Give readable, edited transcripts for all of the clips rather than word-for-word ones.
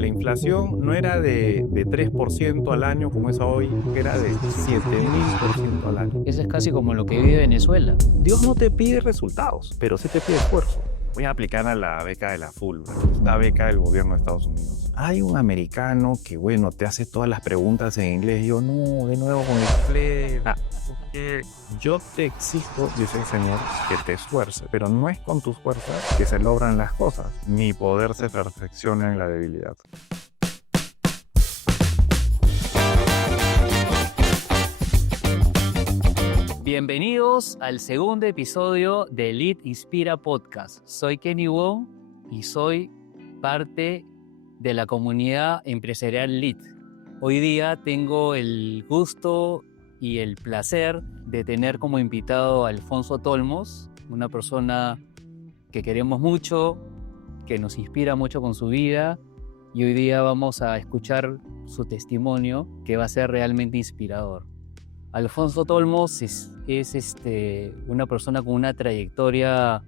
La inflación no era de 3% al año como es hoy, era de 7000% al año. Eso es casi como lo que vive Venezuela. Dios no te pide resultados, pero sí te pide esfuerzo. Voy a aplicar a la beca de la Fulbright, la beca del gobierno de Estados Unidos. Hay un americano que, bueno, te hace todas las preguntas en inglés. Y yo, no, de nuevo con el inglés. Yo te exijo, dice el Señor, que te esfuerces, pero no es con tus fuerzas que se logran las cosas. Mi poder se perfecciona en la debilidad. Bienvenidos al segundo episodio de Lead Inspira Podcast. Soy Kenny Wong y soy parte de la comunidad empresarial Lead. Hoy día tengo el gusto y el placer de tener como invitado a Alfonso Tolmos, una persona que queremos mucho, que nos inspira mucho con su vida, y hoy día vamos a escuchar su testimonio que va a ser realmente inspirador. Alfonso Tolmos es una persona con una trayectoria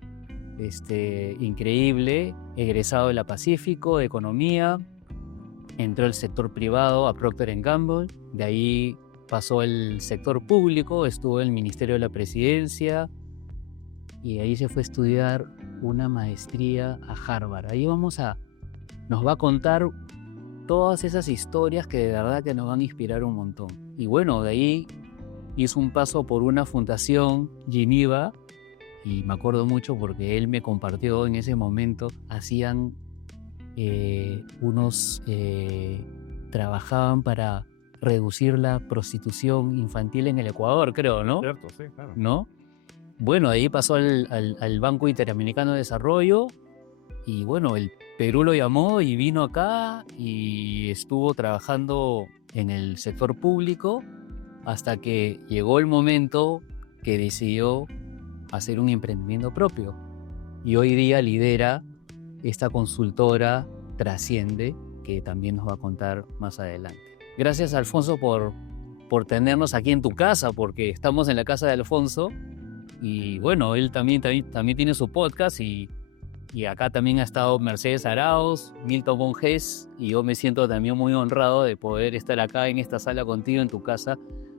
increíble, egresado de la Pacífico, de Economía, entró al sector privado a Procter & Gamble, de ahí pasó al sector público, estuvo en el Ministerio de la Presidencia y ahí se fue a estudiar una maestría a Harvard. Ahí nos va a contar todas esas historias que de verdad que nos van a inspirar un montón. Y bueno, de ahí hizo un paso por una fundación, Geneva, y me acuerdo mucho porque él me compartió en ese momento, trabajaban para reducir la prostitución infantil en el Ecuador, creo, ¿no? Cierto, sí, claro. ¿No? Bueno, de ahí pasó al Banco Interamericano de Desarrollo y bueno, el Perú lo llamó y vino acá y estuvo trabajando en el sector público hasta que llegó el momento que decidió hacer un emprendimiento propio. Y hoy día lidera esta consultora Trasciende, que también nos va a contar más adelante. Gracias, Alfonso, por tenernos aquí en tu casa, porque estamos en la casa de Alfonso. Y bueno, él también tiene su podcast y acá también ha estado Mercedes Arauz, Milton Monjes, y yo me siento también muy honrado de poder estar acá en esta sala contigo en tu casa.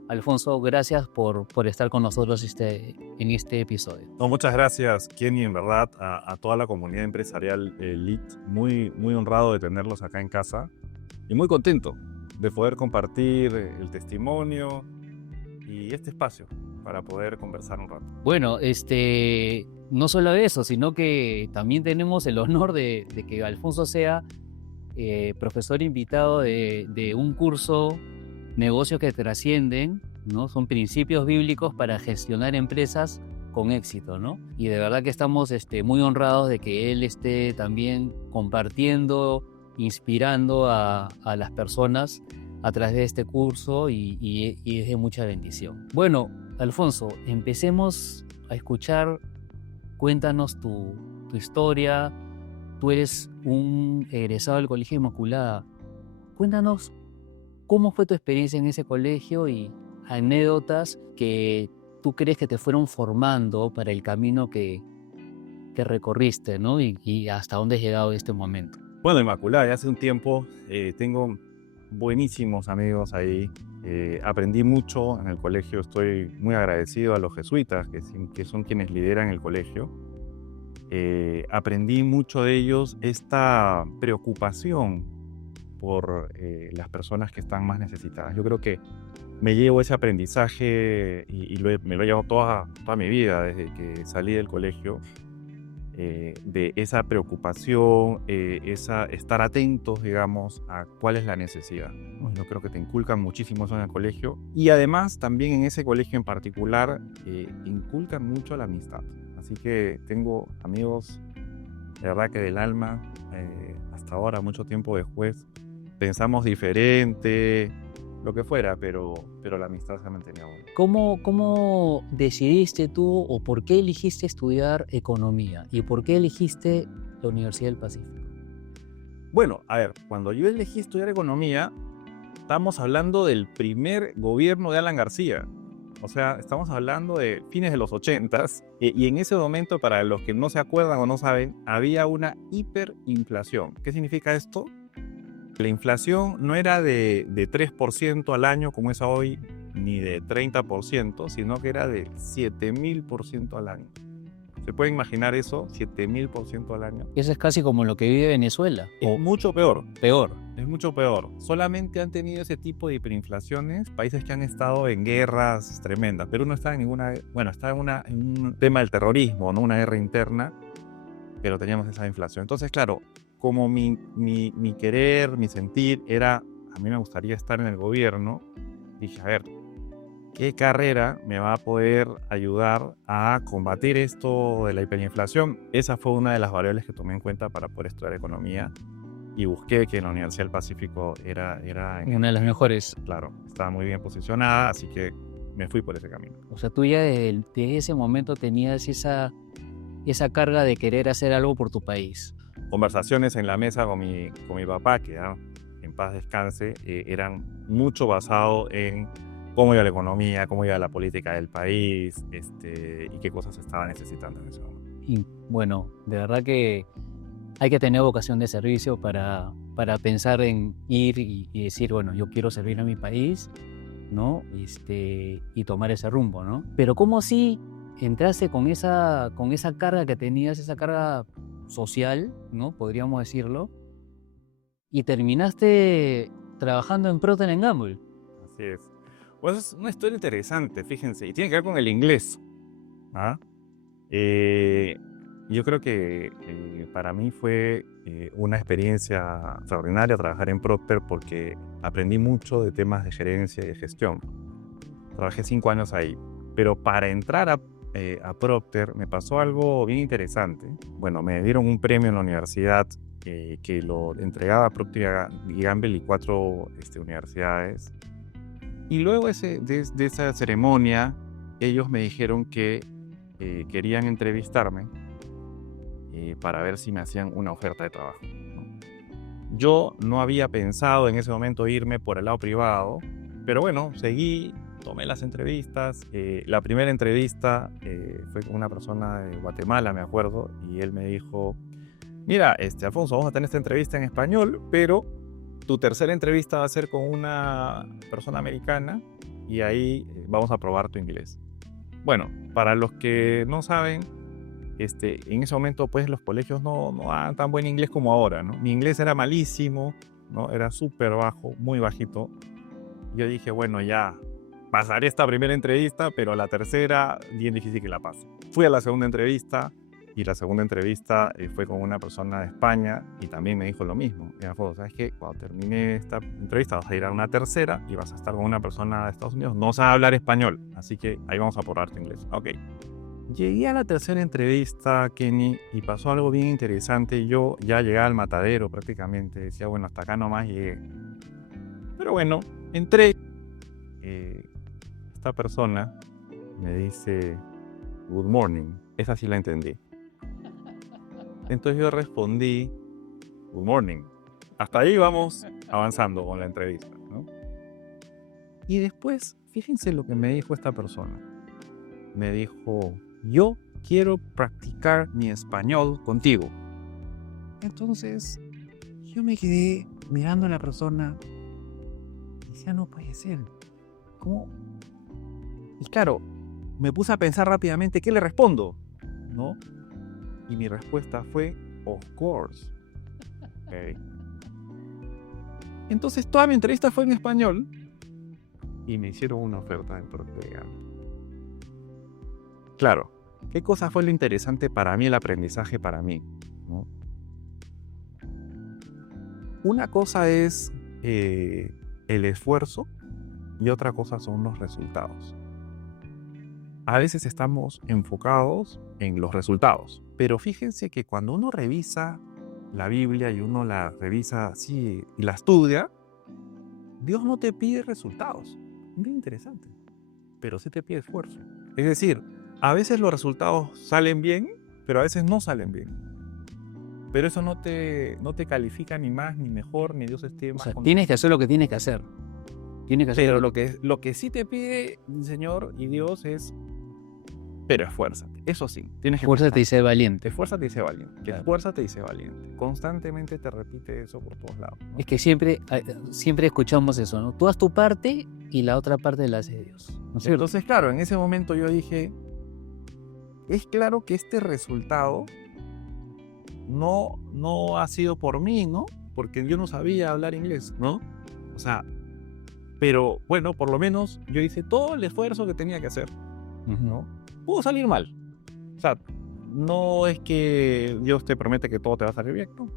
Alfonso, gracias por estar con nosotros en este episodio. No, muchas gracias, Kenny, en verdad, a toda la comunidad empresarial Lead. Muy, muy honrado de tenerlos acá en casa y muy contento de poder compartir el testimonio y este espacio para poder conversar un rato. Bueno, no solo eso, sino que también tenemos el honor de que Alfonso sea profesor invitado de un curso Negocios que Trascienden, ¿no? Son principios bíblicos para gestionar empresas con éxito, ¿no? Y de verdad que estamos muy honrados de que él esté también compartiendo, inspirando a las personas a través de este curso y es de mucha bendición. Bueno, Alfonso, empecemos a escuchar. Cuéntanos tu historia. Tú eres un egresado del Colegio Inmaculada. Cuéntanos cómo fue tu experiencia en ese colegio y anécdotas que tú crees que te fueron formando para el camino que recorriste, ¿no? Y hasta dónde has llegado en este momento. Bueno, Inmaculada, ya hace un tiempo tengo buenísimos amigos ahí. Aprendí mucho en el colegio, estoy muy agradecido a los jesuitas, que son quienes lideran el colegio. Aprendí mucho de ellos esta preocupación por las personas que están más necesitadas. Yo creo que me llevo ese aprendizaje y me lo llevo toda mi vida desde que salí del colegio, de esa preocupación, estar atentos, digamos, a cuál es la necesidad, ¿no? Yo creo que te inculcan muchísimo eso en el colegio y además también en ese colegio en particular inculcan mucho la amistad. Así que tengo amigos de verdad que del alma, hasta ahora, mucho tiempo después, pensamos diferente, lo que fuera, pero la amistad se ha mantenido. ¿Cómo decidiste tú o por qué elegiste estudiar economía y por qué elegiste la Universidad del Pacífico? Bueno, a ver, cuando yo elegí estudiar economía, estamos hablando del primer gobierno de Alan García. O sea, estamos hablando de fines de los 80s y en ese momento, para los que no se acuerdan o no saben, había una hiperinflación. ¿Qué significa esto? La inflación no era de 3% al año como es hoy, ni de 30%, sino que era de 7000% al año. ¿Se puede imaginar eso? 7000% al año. Eso es casi como lo que vive Venezuela. O mucho peor. Peor. Es mucho peor. Solamente han tenido ese tipo de hiperinflaciones países que han estado en guerras tremendas. Perú no está en ninguna... Bueno, está en un tema del terrorismo, ¿no? Una guerra interna, pero teníamos esa inflación. Entonces, claro, como mi querer, mi sentir era, a mí me gustaría estar en el gobierno, dije, a ver, ¿qué carrera me va a poder ayudar a combatir esto de la hiperinflación? Esa fue una de las variables que tomé en cuenta para poder estudiar economía y busqué que la Universidad del Pacífico era Una de las mejores. Claro, estaba muy bien posicionada, así que me fui por ese camino. O sea, tú ya desde ese momento tenías esa carga de querer hacer algo por tu país. Conversaciones en la mesa con mi papá, que ya en paz descanse, eran mucho basados en cómo iba la economía, cómo iba la política del país, y qué cosas estaba necesitando en ese momento. Y bueno, de verdad que hay que tener vocación de servicio para pensar en ir y decir, bueno, yo quiero servir a mi país, ¿no? Y tomar ese rumbo, ¿no? Pero ¿cómo así entraste con esa carga que tenías, esa carga social, ¿no? Podríamos decirlo, y terminaste trabajando en Procter & Gamble? Así es. Pues es una historia interesante, fíjense, y tiene que ver con el inglés. ¿Ah? Yo creo que para mí fue una experiencia extraordinaria trabajar en Procter porque aprendí mucho de temas de gerencia y de gestión. Trabajé 5 años ahí, pero para entrar a Procter me pasó algo bien interesante. Bueno, me dieron un premio en la universidad que lo entregaba Procter y Gamble y 4 universidades. Y luego de esa ceremonia, ellos me dijeron que querían entrevistarme para ver si me hacían una oferta de trabajo, ¿no? Yo no había pensado en ese momento irme por el lado privado, pero bueno, seguí, tomé las entrevistas. La primera entrevista fue con una persona de Guatemala, me acuerdo, y él me dijo, mira, Alfonso, vamos a tener esta entrevista en español, pero tu tercera entrevista va a ser con una persona americana y ahí vamos a probar tu inglés. Bueno, para los que no saben, en ese momento pues los colegios no daban tan buen inglés como ahora, ¿no? Mi inglés era malísimo, ¿no? Era súper bajo, muy bajito. Yo dije, bueno, ya pasaré esta primera entrevista, pero la tercera, bien difícil que la pase. Fui a la segunda entrevista y la segunda entrevista fue con una persona de España y también me dijo lo mismo. ¿Sabes qué? Cuando termine esta entrevista vas a ir a una tercera y vas a estar con una persona de Estados Unidos. No sabe hablar español, así que ahí vamos a probar tu inglés. Ok. Llegué a la tercera entrevista, Kenny, y pasó algo bien interesante. Yo ya llegué al matadero prácticamente. Decía, bueno, hasta acá nomás llegué. Pero bueno, entré. Esta persona me dice, good morning. Esa sí la entendí. Entonces yo respondí, good morning. Hasta ahí vamos avanzando con la entrevista, ¿no? Y después, fíjense lo que me dijo esta persona. Me dijo, yo quiero practicar mi español contigo. Entonces, yo me quedé mirando a la persona y decía, no puede ser. ¿Cómo? Y claro, me puse a pensar rápidamente, ¿qué le respondo? ¿No? Y mi respuesta fue, of course. Okay. Entonces toda mi entrevista fue en español y me hicieron una oferta en Procter & Gamble. Claro, ¿qué cosa fue lo interesante para mí, el aprendizaje para mí, ¿no? Una cosa es el esfuerzo y otra cosa son los resultados. A veces estamos enfocados en los resultados, pero fíjense que cuando uno revisa la Biblia y uno la revisa así y la estudia, Dios no te pide resultados. Bien interesante. Pero sí te pide esfuerzo. Es decir, a veces los resultados salen bien, pero a veces no salen bien. Pero eso no te califica ni más, ni mejor, ni Dios esté más. O sea, tienes que hacer lo que tienes que hacer. Pero lo que sí te pide el Señor y Dios es, pero esfuérzate. Eso sí, tienes que Fuerza te dice valiente. esfuérzate y sé valiente. Claro. Esfuérzate y sé valiente. Constantemente te repite eso por todos lados, ¿no? Es que siempre escuchamos eso, ¿no? Tú haz tu parte y la otra parte la hace Dios, ¿no es cierto? Entonces, claro, en ese momento yo dije, es claro que este resultado no ha sido por mí, ¿no? Porque yo no sabía hablar inglés, ¿no? O sea, pero bueno, por lo menos yo hice todo el esfuerzo que tenía que hacer, ¿no? Pudo salir mal. O sea, no es que Dios te promete que todo te va a salir bien, ¿no?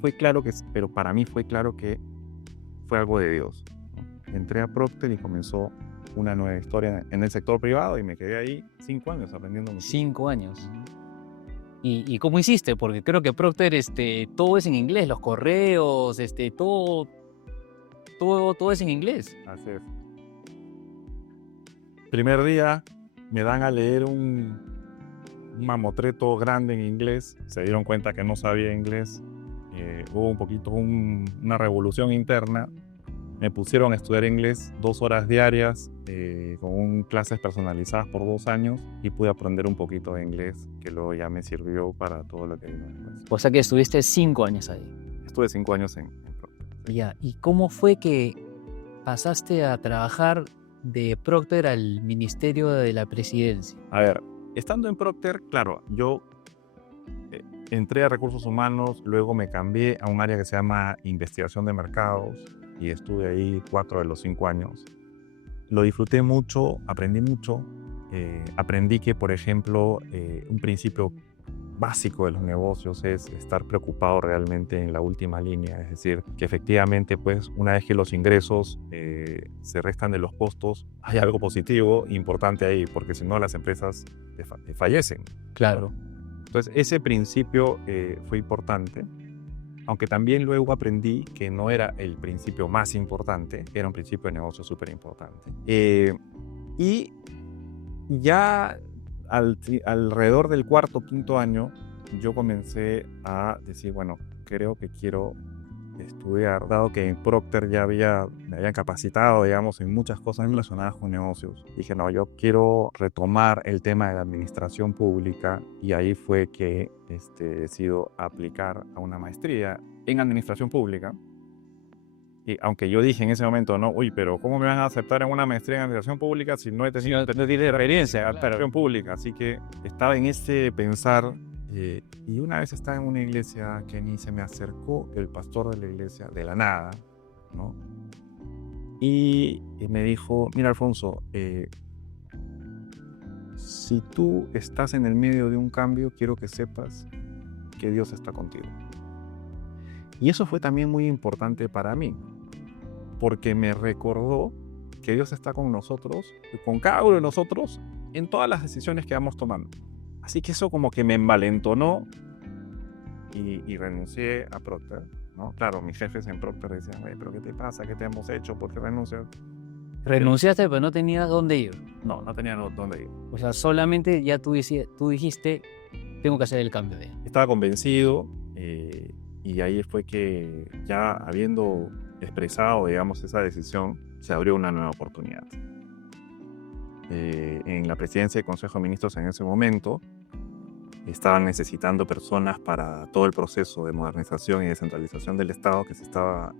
Fue claro que, pero para mí fue claro que fue algo de Dios, ¿no? Entré a Procter y comenzó una nueva historia en el sector privado y me quedé ahí 5 años aprendiendo mucho. 5 años. ¿Y cómo hiciste? Porque creo que Procter, todo es en inglés, los correos, todo es en inglés. Así es. Primer día me dan a leer un mamotreto grande en inglés. Se dieron cuenta que no sabía inglés. Hubo un poquito una revolución interna. Me pusieron a estudiar inglés 2 horas diarias con clases personalizadas por 2 años y pude aprender un poquito de inglés que luego ya me sirvió para todo lo que vino después. O sea que estuviste 5 años ahí. Estuve 5 años en Procter. Ya. ¿Y cómo fue que pasaste a trabajar de Procter al Ministerio de la Presidencia? A ver, estando en Procter, claro, yo entré a recursos humanos, luego me cambié a un área que se llama investigación de mercados y estuve ahí 4 de los 5 años. Lo disfruté mucho, aprendí mucho. Aprendí que, por ejemplo, un principio básico de los negocios es estar preocupado realmente en la última línea, es decir, que efectivamente, pues, una vez que los ingresos se restan de los costos, hay algo positivo importante ahí, porque si no las empresas fallecen. Claro. Entonces, ese principio fue importante, aunque también luego aprendí que no era el principio más importante, era un principio de negocio súper importante. Y ya alrededor del 4º, 5º año, yo comencé a decir, bueno, creo que quiero estudiar, dado que en Procter ya me habían capacitado, digamos, en muchas cosas relacionadas con negocios. Dije, no, yo quiero retomar el tema de la administración pública y ahí fue que decido aplicar a una maestría en administración pública. Y aunque yo dije en ese momento, no, uy, pero ¿cómo me van a aceptar en una maestría en administración pública si no he tenido experiencia en administración pública? Así que estaba en ese pensar. Y una vez estaba en una iglesia que ni se me acercó el pastor de la iglesia de la nada, ¿no? Y me dijo, mira, Alfonso, si tú estás en el medio de un cambio, quiero que sepas que Dios está contigo. Y eso fue también muy importante para mí, porque me recordó que Dios está con nosotros, con cada uno de nosotros, en todas las decisiones que vamos tomando. Así que eso como que me envalentonó y renuncié a Procter, ¿no? Claro, mis jefes en Procter decían, pero ¿qué te pasa? ¿Qué te hemos hecho? ¿Por qué renuncias? Renunciaste, pero no tenías dónde ir. No tenía dónde ir. O sea, solamente ya tú dijiste, tengo que hacer el cambio de... Estaba convencido y ahí fue que ya habiendo expresado, digamos, esa decisión, se abrió una nueva oportunidad. En la presidencia del Consejo de Ministros en ese momento estaban necesitando personas para todo el proceso de modernización y descentralización del Estado que se estaba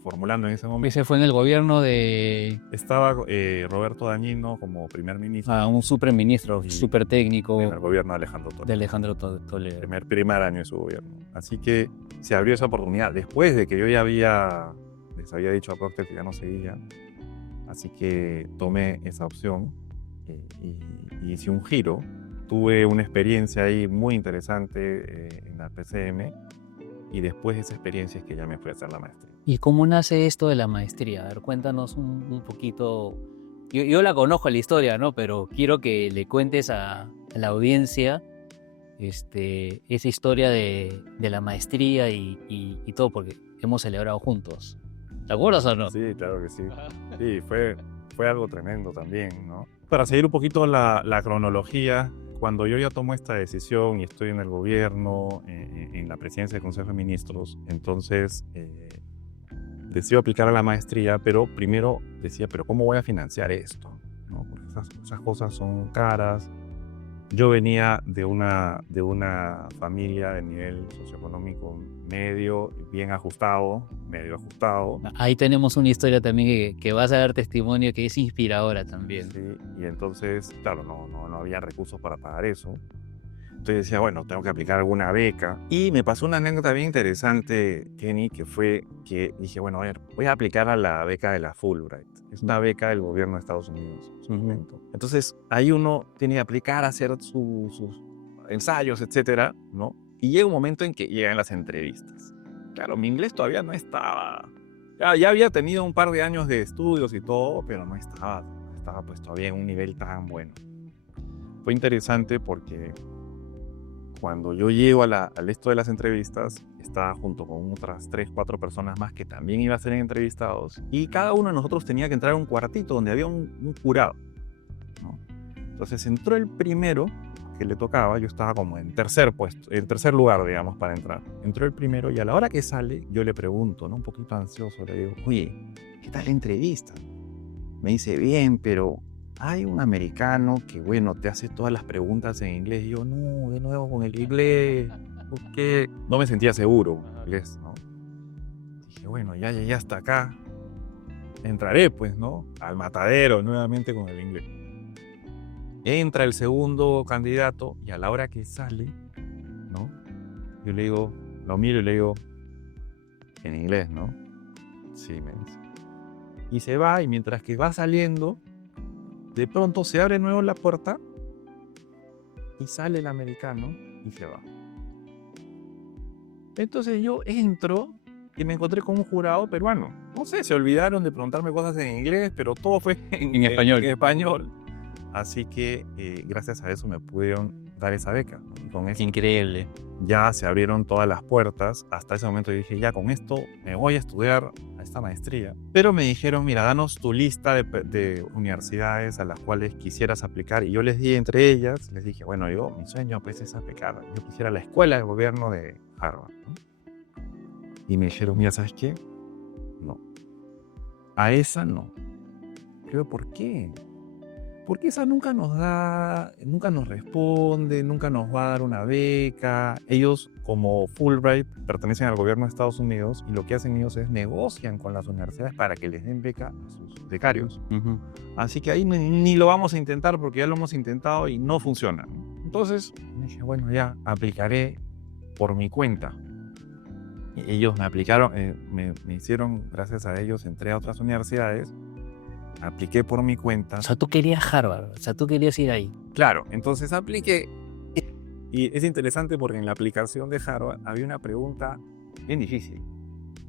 formulando en ese momento. Ese fue en el gobierno de... Estaba Roberto Dañino como primer ministro. Un superministro, súper técnico. En el gobierno de Alejandro Toledo. De Alejandro Toledo. Primer año de su gobierno. Así que se abrió esa oportunidad después de que yo ya les había dicho a Procter que ya no seguía. Así que tomé esa opción y hice un giro. Tuve una experiencia ahí muy interesante en la PCM y después de esa experiencia es que ya me fui a hacer la maestría. ¿Y cómo nace esto de la maestría? A ver, cuéntanos un poquito. Yo la conozco la historia, ¿no? Pero quiero que le cuentes a la audiencia esa historia de la maestría y todo, porque hemos celebrado juntos. ¿Te acuerdas o no? Sí, claro que sí. Sí, fue algo tremendo también, ¿no? Para seguir un poquito la cronología, cuando yo ya tomo esta decisión y estoy en el gobierno, en la presidencia del Consejo de Ministros, entonces decido aplicar a la maestría, pero primero decía, ¿pero cómo voy a financiar esto? ¿No? Porque esas cosas son caras. Yo venía de una familia de nivel socioeconómico medio, bien ajustado, medio ajustado. Ahí tenemos una historia también que vas a dar testimonio, que es inspiradora también. Sí, y entonces, claro, no había recursos para pagar eso. Entonces decía, bueno, tengo que aplicar alguna beca. Y me pasó una anécdota bien interesante, Kenny, que fue que dije, bueno, a ver, voy a aplicar a la beca de la Fulbright. Es una beca del gobierno de Estados Unidos en su momento. Entonces, ahí uno tiene que aplicar, hacer sus ensayos, etcétera, ¿no? Y llega un momento en que llegan las entrevistas. Claro, mi inglés todavía no estaba... Ya había tenido un par de años de estudios y todo, pero no estaba pues todavía en un nivel tan bueno. Fue interesante porque cuando yo llego al esto de las entrevistas, estaba junto con otras 3, 4 personas más que también iban a ser entrevistados, y cada uno de nosotros tenía que entrar a un cuartito donde había un jurado, ¿no? Entonces entró el primero que le tocaba, yo estaba como en tercer lugar, digamos, para entrar. Entró el primero y a la hora que sale, yo le pregunto, ¿no? Un poquito ansioso, le digo, oye, ¿qué tal la entrevista? Me dice, bien, pero hay un americano que, bueno, te hace todas las preguntas en inglés. Y yo, no, de nuevo con el inglés, ¿por qué? No me sentía seguro con el inglés, ¿no? Dije, bueno, ya hasta acá. Entraré, pues, ¿no? Al matadero nuevamente con el inglés. Entra el segundo candidato y a la hora que sale, ¿no? Yo le digo, lo miro y le digo, en inglés, ¿no? Sí, me dice. Y se va, y mientras que va saliendo, de pronto se abre de nuevo la puerta y sale el americano y se va. Entonces yo entro y me encontré con un jurado peruano. No sé, se olvidaron de preguntarme cosas en inglés, pero todo fue en español. Así que gracias a eso me pudieron dar esa beca, ¿no? Y con eso Increíble. ya se abrieron todas las puertas. Hasta ese momento yo dije, ya con esto me voy a estudiar a esta maestría. Pero me dijeron, mira, danos tu lista de universidades a las cuales quisieras aplicar. Y yo les di entre ellas, les dije, bueno, mi sueño pues es aplicar. Yo quisiera la escuela de gobierno de Harvard, ¿no? Y me dijeron, mira, ¿sabes qué? No. A esa no. Pero ¿por qué? Porque esa nunca nos responde, nunca nos va a dar una beca. Ellos, como Fulbright, pertenecen al gobierno de Estados Unidos, y lo que hacen ellos es negocian con las universidades para que les den beca a sus becarios. Así que ahí ni lo vamos a intentar, porque ya lo hemos intentado y no funciona. Entonces me dije, bueno, ya aplicaré por mi cuenta. Y ellos me aplicaron, me hicieron, gracias a ellos, entré a otras universidades. Apliqué por mi cuenta. O sea, tú querías Harvard, o sea, tú querías ir ahí. Claro, entonces apliqué. Y es interesante porque en la aplicación de Harvard había una pregunta bien difícil.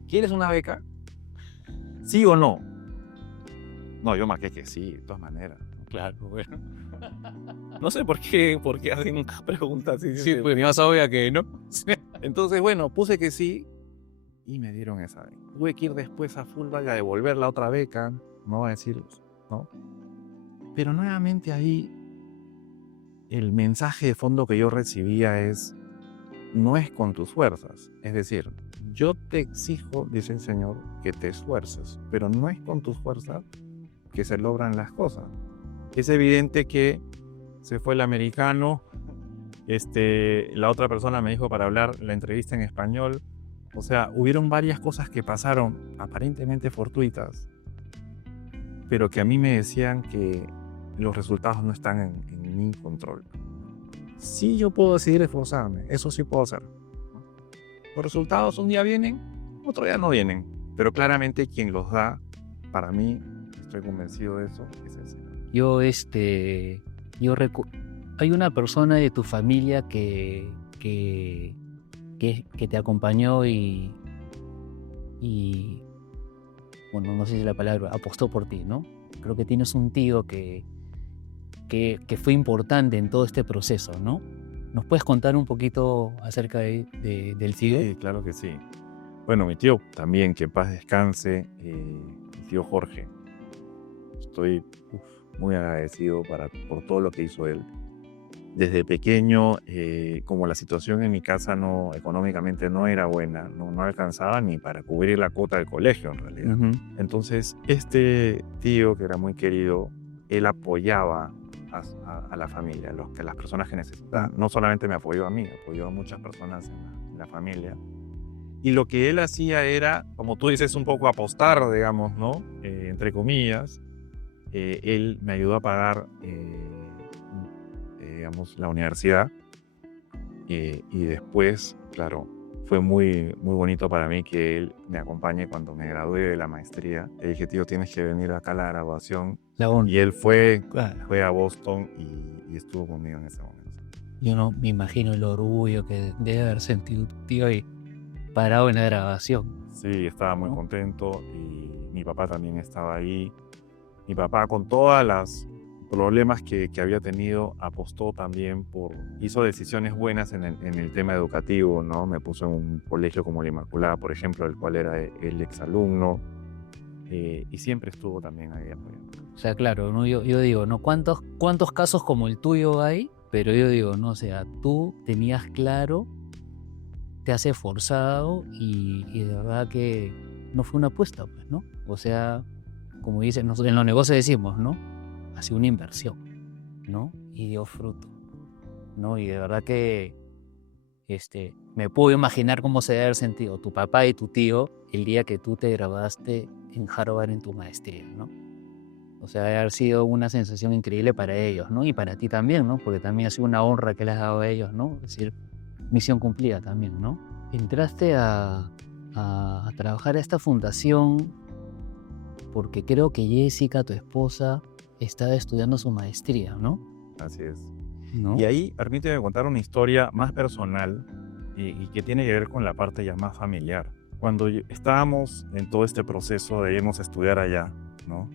¿Quieres una beca? ¿Sí o no? No, yo marqué que sí, de todas maneras. Claro, bueno. No sé por qué hacen una pregunta así. Sí, pues más obvia que no. Entonces, bueno, puse que sí y me dieron esa beca. Tuve que ir después a Fulbright a devolver la otra beca. No va a decir, ¿no? Pero nuevamente ahí el mensaje de fondo que yo recibía es, no es con tus fuerzas. Es decir, yo te exijo, dice el Señor, que te esfuerces, pero no es con tus fuerzas que se logran las cosas. Es evidente que se fue el americano, la otra persona me dijo para hablar la entrevista en español. O sea, hubieron varias cosas que pasaron aparentemente fortuitas, pero que a mí me decían que los resultados no están en mi control. Sí, yo puedo decidir esforzarme, eso sí puedo hacer. Los resultados un día vienen, otro día no vienen, pero claramente quien los da, para mí, estoy convencido de eso, es el Señor. Hay una persona de tu familia que te acompañó y bueno, no sé si la palabra, apostó por ti, ¿no? Creo que tienes un tío que fue importante en todo este proceso, ¿no? ¿Nos puedes contar un poquito acerca del tío? Sí, claro que sí. Bueno, mi tío también, que en paz descanse, mi tío Jorge. Estoy muy agradecido por todo lo que hizo él. Desde pequeño, como la situación en mi casa económicamente no era buena, no alcanzaba ni para cubrir la cuota del colegio en realidad. Uh-huh. Entonces, este tío, que era muy querido, él apoyaba a la familia, las personas que necesitaban. No solamente me apoyó a mí, apoyó a muchas personas en la familia. Y lo que él hacía era, como tú dices, un poco apostar, digamos, ¿no? Entre comillas. Él me ayudó a pagar, digamos, la universidad. Y después, claro, fue muy, muy bonito para mí que él me acompañe cuando me gradué de la maestría. Le dije, tío, tienes que venir acá a la graduación. Y él fue a Boston y estuvo conmigo en ese momento. Yo no me imagino el orgullo que debe haber sentido tu tío ahí parado en la grabación. Sí, estaba muy contento y mi papá también estaba ahí. Mi papá, con todas las problemas que había tenido, apostó también hizo decisiones buenas en el tema educativo, ¿no? Me puso en un colegio como la Inmaculada, por ejemplo, el cual era el exalumno, y siempre estuvo también ahí apoyando. O sea, claro, ¿no? Yo digo, ¿no? ¿Cuántos casos como el tuyo hay? Pero yo digo, no, o sea, tú tenías claro, te has esforzado y de verdad que no fue una apuesta, pues, ¿no? O sea, como dicen, nosotros en los negocios decimos, ¿no? Ha sido una inversión, ¿no? Y dio fruto, ¿no? Y de verdad que me puedo imaginar cómo se debe haber sentido tu papá y tu tío el día que tú te graduaste en Harvard en tu maestría, ¿no? O sea, debe haber sido una sensación increíble para ellos, ¿no? Y para ti también, ¿no? Porque también ha sido una honra que les has dado a ellos, ¿no? Es decir, misión cumplida también, ¿no? Entraste a trabajar a esta fundación porque creo que Jessica, tu esposa, estaba estudiando su maestría, ¿no? Así es. ¿No? Y ahí permíteme contar una historia más personal y que tiene que ver con la parte ya más familiar. Cuando estábamos en todo este proceso de irnos a estudiar allá, ¿no?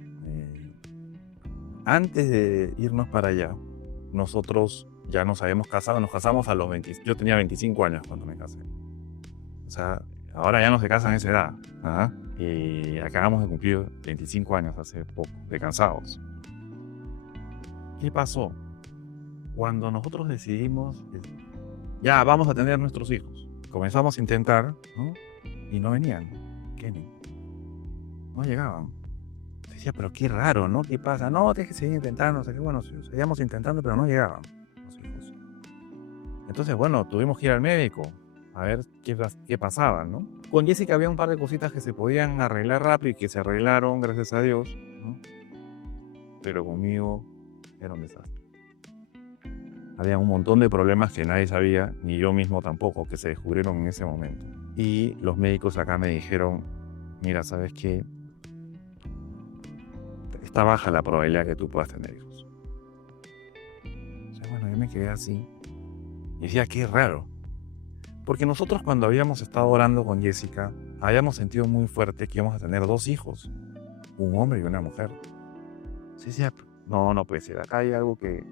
Antes de irnos para allá, nosotros ya nos habíamos casado, nos casamos a los 20, yo tenía 25 años cuando me casé. O sea, ahora ya no se casan a esa edad, ¿ah? Y acabamos de cumplir 25 años hace poco, de casados. ¿Qué pasó? Cuando nosotros decidimos, ya vamos a tener nuestros hijos, comenzamos a intentar, ¿no? Y no venían, Kenny, no llegaban. Decía, pero qué raro, ¿no? ¿Qué pasa? No, tienes que seguir intentando, no sé qué. Bueno, seguíamos intentando, pero no llegaban los hijos. Entonces, bueno, tuvimos que ir al médico a ver qué pasaba, ¿no? Con Jessica había un par de cositas que se podían arreglar rápido y que se arreglaron, gracias a Dios, ¿no? Pero conmigo era un desastre. Había un montón de problemas que nadie sabía, ni yo mismo tampoco, que se descubrieron en ese momento. Y los médicos acá me dijeron, mira, ¿sabes qué? Está baja la probabilidad que tú puedas tener hijos. O sea, bueno, yo me quedé así. Y decía, qué raro. Porque nosotros cuando habíamos estado orando con Jessica, habíamos sentido muy fuerte que íbamos a tener 2 hijos. Un hombre y una mujer. Sí, decía, no puede ser. Acá hay algo que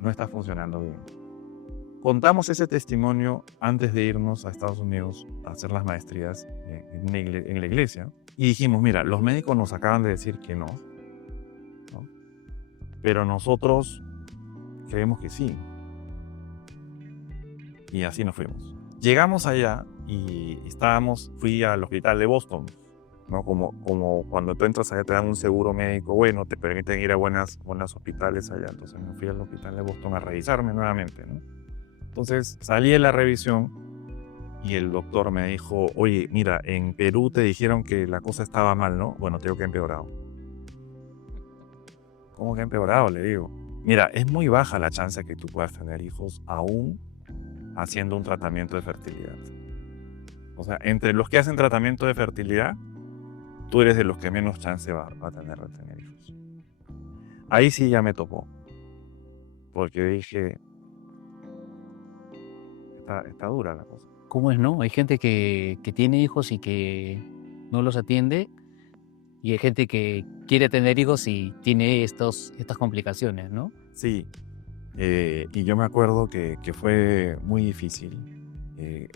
no está funcionando bien. Contamos ese testimonio antes de irnos a Estados Unidos a hacer las maestrías en la iglesia. Y dijimos, mira, los médicos nos acaban de decir que no. Pero nosotros creemos que sí. Y así nos fuimos. Llegamos allá y fui al hospital de Boston, ¿no? Como cuando tú entras allá te dan un seguro médico bueno, te permiten ir a buenos hospitales allá. Entonces me fui al hospital de Boston a revisarme nuevamente, ¿no? Entonces salí de la revisión y el doctor me dijo, oye, mira, en Perú te dijeron que la cosa estaba mal, ¿no? Bueno, tengo que ha empeorado. ¿Cómo que ha empeorado? Le digo. Mira, es muy baja la chance que tú puedas tener hijos aún haciendo un tratamiento de fertilidad. O sea, entre los que hacen tratamiento de fertilidad, tú eres de los que menos chance va a tener de tener hijos. Ahí sí ya me tocó. Porque dije, está dura la cosa. ¿Cómo es, no? Hay gente que tiene hijos y que no los atiende. Y hay gente que quiere tener hijos y tiene estas complicaciones, ¿no? Sí. Y yo me acuerdo que fue muy difícil.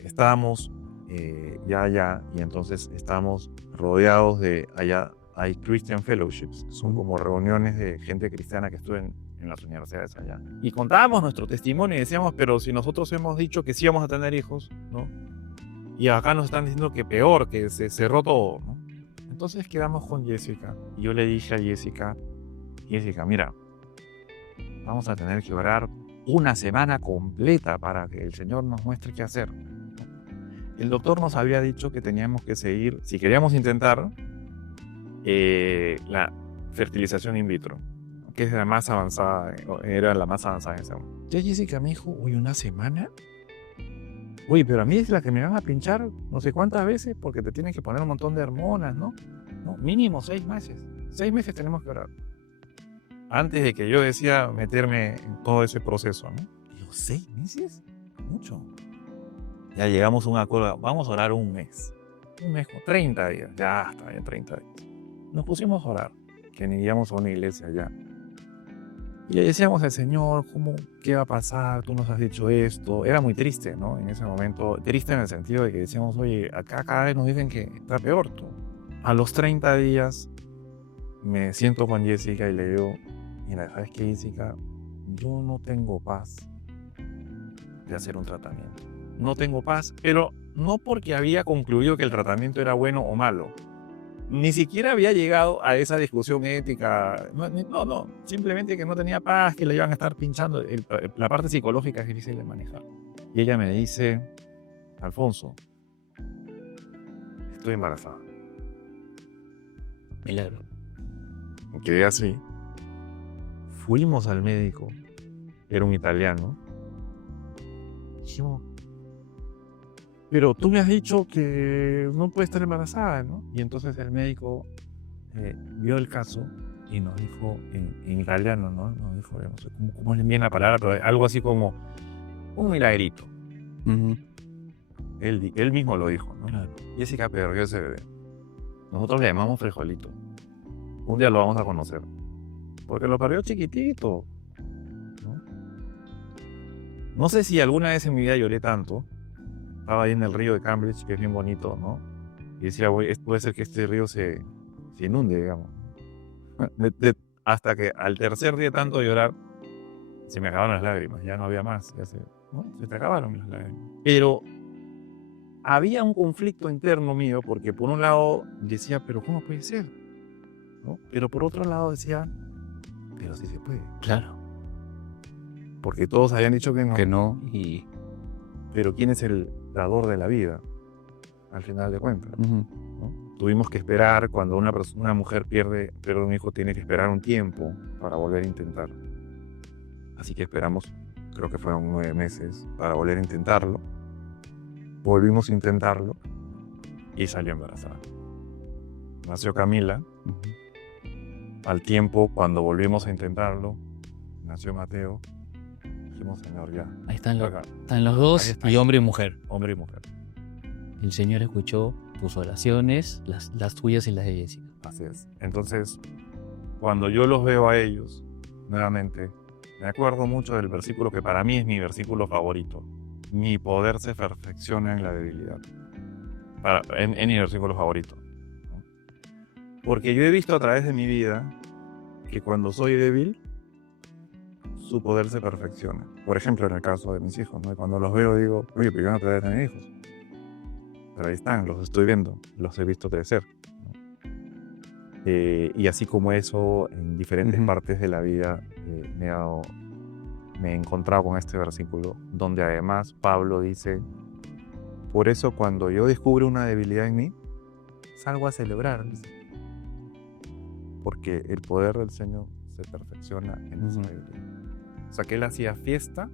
Estábamos ya allá y entonces estábamos rodeados de allá. Hay Christian Fellowships, son como reuniones de gente cristiana que estuvo en las universidades allá. Y contábamos nuestro testimonio y decíamos, pero si nosotros hemos dicho que sí vamos a tener hijos, ¿no? Y acá nos están diciendo que peor, que se cerró todo, ¿no? Entonces quedamos con Jessica y yo le dije a Jessica, mira, vamos a tener que orar una semana completa para que el Señor nos muestre qué hacer. El doctor nos había dicho que teníamos que seguir, si queríamos intentar, la fertilización in vitro, que es la más avanzada, era la más avanzada en ese momento. Ya Jessica me dijo, oye, ¿una semana? Oye, pero a mí es la que me van a pinchar no sé cuántas veces porque te tienen que poner un montón de hormonas, ¿no? No, mínimo 6 meses. 6 meses tenemos que orar. Antes de que yo decía meterme en todo ese proceso, ¿no? Digo, 6 meses, mucho. Ya llegamos a un acuerdo, vamos a orar un mes. Un mes con 30 días, ya está bien, 30 días. Nos pusimos a orar, que ni íbamos a una iglesia ya. Y le decíamos al Señor, ¿qué va a pasar? Tú nos has dicho esto. Era muy triste, ¿no? En ese momento, triste en el sentido de que decíamos, oye, acá cada vez nos dicen que está peor tú. A los 30 días me siento con Jessica y le digo, mira, ¿sabes qué, Jessica? Yo no tengo paz de hacer un tratamiento. No tengo paz, pero no porque había concluido que el tratamiento era bueno o malo. Ni siquiera había llegado a esa discusión ética. No. Simplemente que no tenía paz, que le iban a estar pinchando. La parte psicológica es difícil de manejar. Y ella me dice, Alfonso, estoy embarazada. Milagro. Quedé así. Fuimos al médico. Era un italiano. Dijimos, pero tú me has dicho que no puedes estar embarazada, ¿no? Y entonces el médico vio el caso y nos dijo en italiano, ¿no? Nos dijo, no sé cómo es bien la palabra, pero algo así como un milagrito. Uh-huh. Él mismo lo dijo, ¿no? Claro. Jessica perdió ese bebé. Nosotros le llamamos frijolito. Un día lo vamos a conocer. Porque lo perdió chiquitito, ¿no? No sé si alguna vez en mi vida lloré tanto. Estaba ahí en el río de Cambridge, que es bien bonito, ¿no? Y decía, puede ser que este río se inunde, digamos. Hasta que al tercer día de tanto llorar, se me acabaron las lágrimas, ya no había más. Se te acabaron las lágrimas. Pero había un conflicto interno mío, porque por un lado decía, pero ¿cómo puede ser? ¿No? Pero por otro lado decía, pero sí se puede. Claro. Porque todos habían dicho que no. Que no, Pero ¿quién es el dador de la vida? Al final de cuentas. Uh-huh. ¿No? Tuvimos que esperar, cuando una mujer pierde un hijo, tiene que esperar un tiempo para volver a intentar. Así que esperamos, creo que fueron 9 meses, para volver a intentarlo. Volvimos a intentarlo y salió embarazada. Nació Camila. Uh-huh. Al tiempo, cuando volvimos a intentarlo, nació Mateo. Dijimos, Señor, ya. Ahí están los dos, está. y hombre y mujer. Hombre y mujer. El Señor escuchó tus oraciones, las tuyas y las de Jessica. Así es. Entonces, cuando yo los veo a ellos, nuevamente, me acuerdo mucho del versículo que para mí es mi versículo favorito. Mi poder se perfecciona en la debilidad. En mi versículo favorito. ¿No? Porque yo he visto a través de mi vida que cuando soy débil, su poder se perfecciona. Por ejemplo, en el caso de mis hijos, ¿no? Cuando los veo digo, oye, pero yo no te voy a tener hijos. Pero ahí están, los estoy viendo, los he visto crecer, ¿no? Y así como eso, en diferentes Uh-huh. partes de la vida me he encontrado con este versículo, donde además Pablo dice, por eso cuando yo descubro una debilidad en mí, salgo a celebrar, porque el poder del Señor se perfecciona en esa debilidad. O sea, que él hacía fiesta,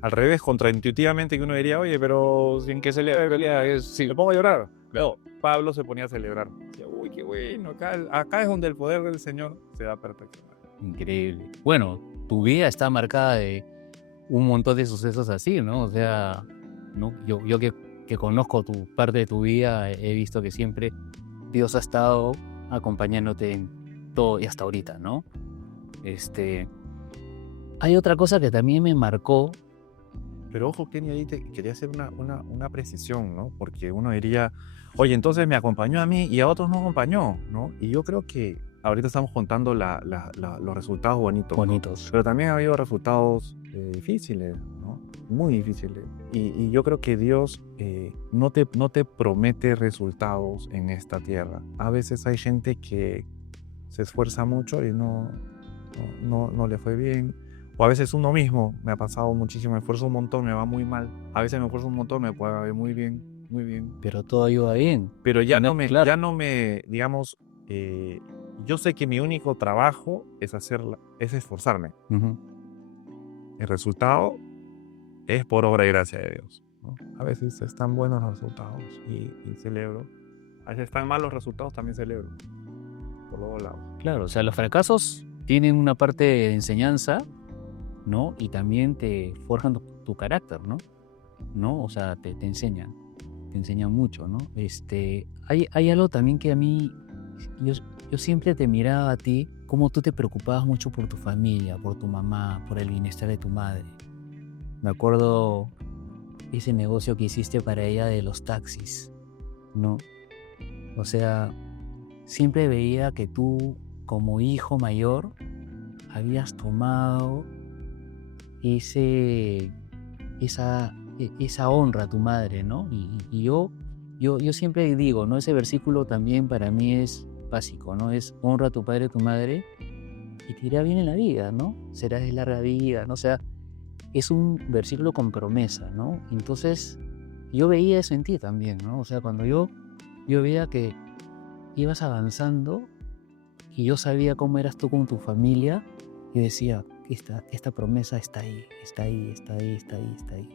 al revés, contraintuitivamente, que uno diría, oye, pero sin que celebrar, si me pongo a llorar. Pero Pablo se ponía a celebrar. Decía, uy, qué bueno, acá es donde el poder del Señor se va a perfeccionar. Increíble. Bueno, tu vida está marcada de un montón de sucesos así, ¿no? O sea, ¿no? Yo que conozco tu parte de tu vida, he visto que siempre Dios ha estado acompañándote en todo y hasta ahorita, ¿no? Hay otra cosa que también me marcó. Pero ojo, Kenny, ahí quería hacer una precisión, ¿no? Porque uno diría, oye, entonces me acompañó a mí y a otros no acompañó, ¿no? Y yo creo que ahorita estamos contando los resultados bonitos. Bonitos. ¿No? Pero también ha habido resultados difíciles, ¿no? Muy difíciles. Y yo creo que Dios no te promete resultados en esta tierra. A veces hay gente que se esfuerza mucho y no le fue bien. O a veces uno mismo, me ha pasado muchísimo, me esfuerzo un montón, me va muy mal. A veces me esfuerzo un montón, me puede ir muy bien, muy bien. Pero todo iba bien. Pero Claro. ya no me, digamos, yo sé que mi único trabajo es es esforzarme. Ujú. El resultado es por obra y gracia de Dios, ¿no? A veces están buenos los resultados y celebro. A veces están malos los resultados, también celebro. Por los dos lados. Claro, o sea, los fracasos tienen una parte de enseñanza, ¿no? Y también te forjan tu carácter, ¿no? ¿No? O sea, te enseñan mucho, ¿no? Hay algo también que a mí, yo siempre te miraba a ti, como tú te preocupabas mucho por tu familia, por tu mamá, por el bienestar de tu madre. Me acuerdo ese negocio que hiciste para ella de los taxis, ¿no? O sea, siempre veía que tú, como hijo mayor, habías tomado esa honra a tu madre, ¿no? Y yo siempre digo, ¿no? Ese versículo también para mí es básico, ¿no? Es honra a tu padre y a tu madre y te irá bien en la vida, ¿no? Serás de larga vida, ¿no? O sea, es un versículo con promesa, ¿no? Entonces, yo veía eso en ti también, ¿no? O sea, cuando yo veía que ibas avanzando y yo sabía cómo eras tú con tu familia y decía, esta promesa está ahí, está ahí, está ahí, está ahí, está ahí.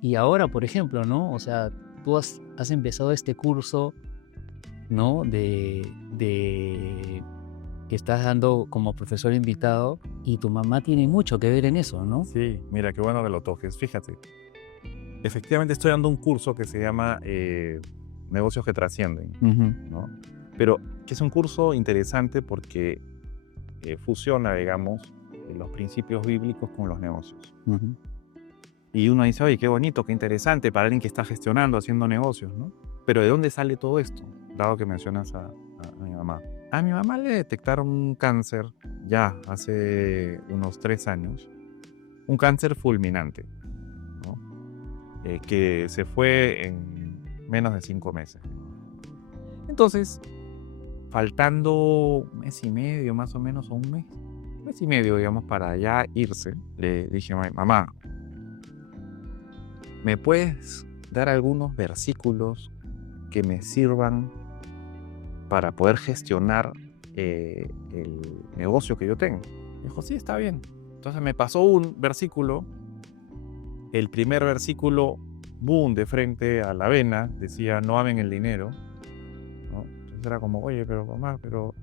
Y ahora, por ejemplo, ¿no? O sea, tú has empezado este curso, ¿no? Que estás dando como profesor invitado y tu mamá tiene mucho que ver en eso, ¿no? Sí, mira, qué bueno que lo toques. Fíjate, efectivamente estoy dando un curso que se llama Negocios que Trascienden, ¿no? Pero que es un curso interesante porque fusiona, digamos, los principios bíblicos con los negocios. Y uno dice, oye, qué bonito, qué interesante para alguien que está gestionando, haciendo negocios, ¿no? Pero ¿de dónde sale todo esto? Dado que mencionas a mi mamá. A mi mamá le detectaron un cáncer ya hace unos 3 años. Un cáncer fulminante, ¿no? Que se fue en menos de 5 meses. Entonces, faltando 1 mes y medio más o menos, o 1 mes y medio, digamos, para ya irse, le dije, mamá, ¿me puedes dar algunos versículos que me sirvan para poder gestionar el negocio que yo tengo? Me dijo, sí, está bien. Entonces me pasó un versículo, el primer versículo, boom, de frente a la vena, decía, no amen el dinero, ¿no? Entonces era como, oye, pero mamá, pero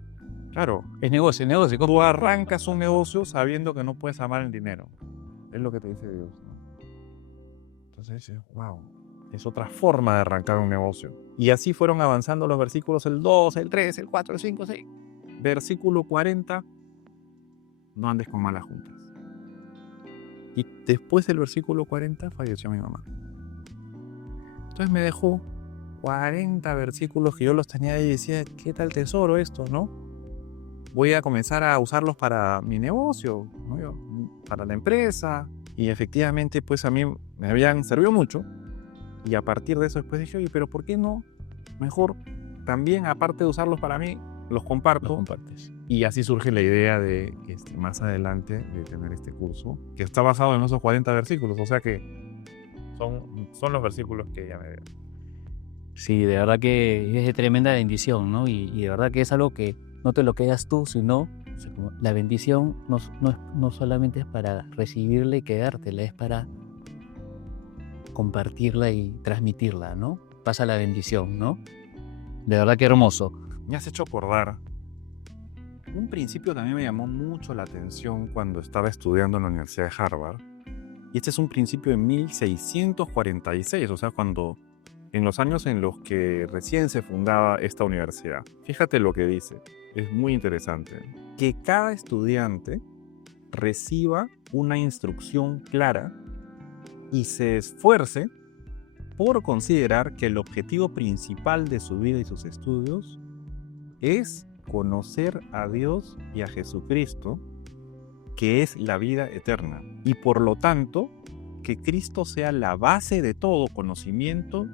claro, Es negocio, tú arrancas un negocio sabiendo que no puedes amar el dinero. Es lo que te dice Dios, ¿no? Entonces dices, wow, es otra forma de arrancar un negocio. Y así fueron avanzando los versículos, el 2, el 3, el 4, el 5, el 6. Versículo 40, no andes con malas juntas. Y después del versículo 40 falleció mi mamá. Entonces me dejó 40 versículos que yo los tenía ahí y decía, ¿qué tal tesoro esto, no? Voy a comenzar a usarlos para mi negocio, ¿no? Para la empresa. Y efectivamente, pues a mí me habían servido mucho. Y a partir de eso después dije, oye, pero ¿por qué no? Mejor también, aparte de usarlos para mí, los comparto. Los compartes. Y así surge la idea de más adelante de tener este curso, que está basado en esos 40 versículos. O sea que son los versículos que ella me dio. Sí, de verdad que es de tremenda bendición, ¿no? Y de verdad que es algo que no te lo quedas tú, sino la bendición no solamente es para recibirla y quedártela, es para compartirla y transmitirla, ¿no? Pasa la bendición, ¿no? De verdad que hermoso. Me has hecho acordar. Un principio también me llamó mucho la atención cuando estaba estudiando en la Universidad de Harvard. Y este es un principio de 1646, o sea, cuando en los años en los que recién se fundaba esta universidad. Fíjate lo que dice, es muy interesante. Que cada estudiante reciba una instrucción clara y se esfuerce por considerar que el objetivo principal de su vida y sus estudios es conocer a Dios y a Jesucristo, que es la vida eterna. Y por lo tanto, que Cristo sea la base de todo conocimiento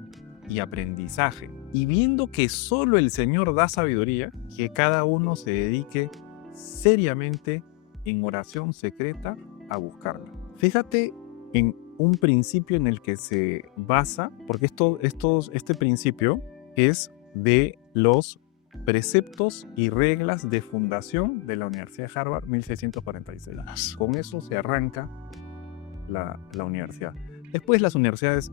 y aprendizaje. Y viendo que solo el Señor da sabiduría, que cada uno se dedique seriamente en oración secreta a buscarla. Fíjate en un principio en el que se basa, porque este principio es de los preceptos y reglas de fundación de la Universidad de Harvard 1646. Con eso se arranca la universidad. Después las universidades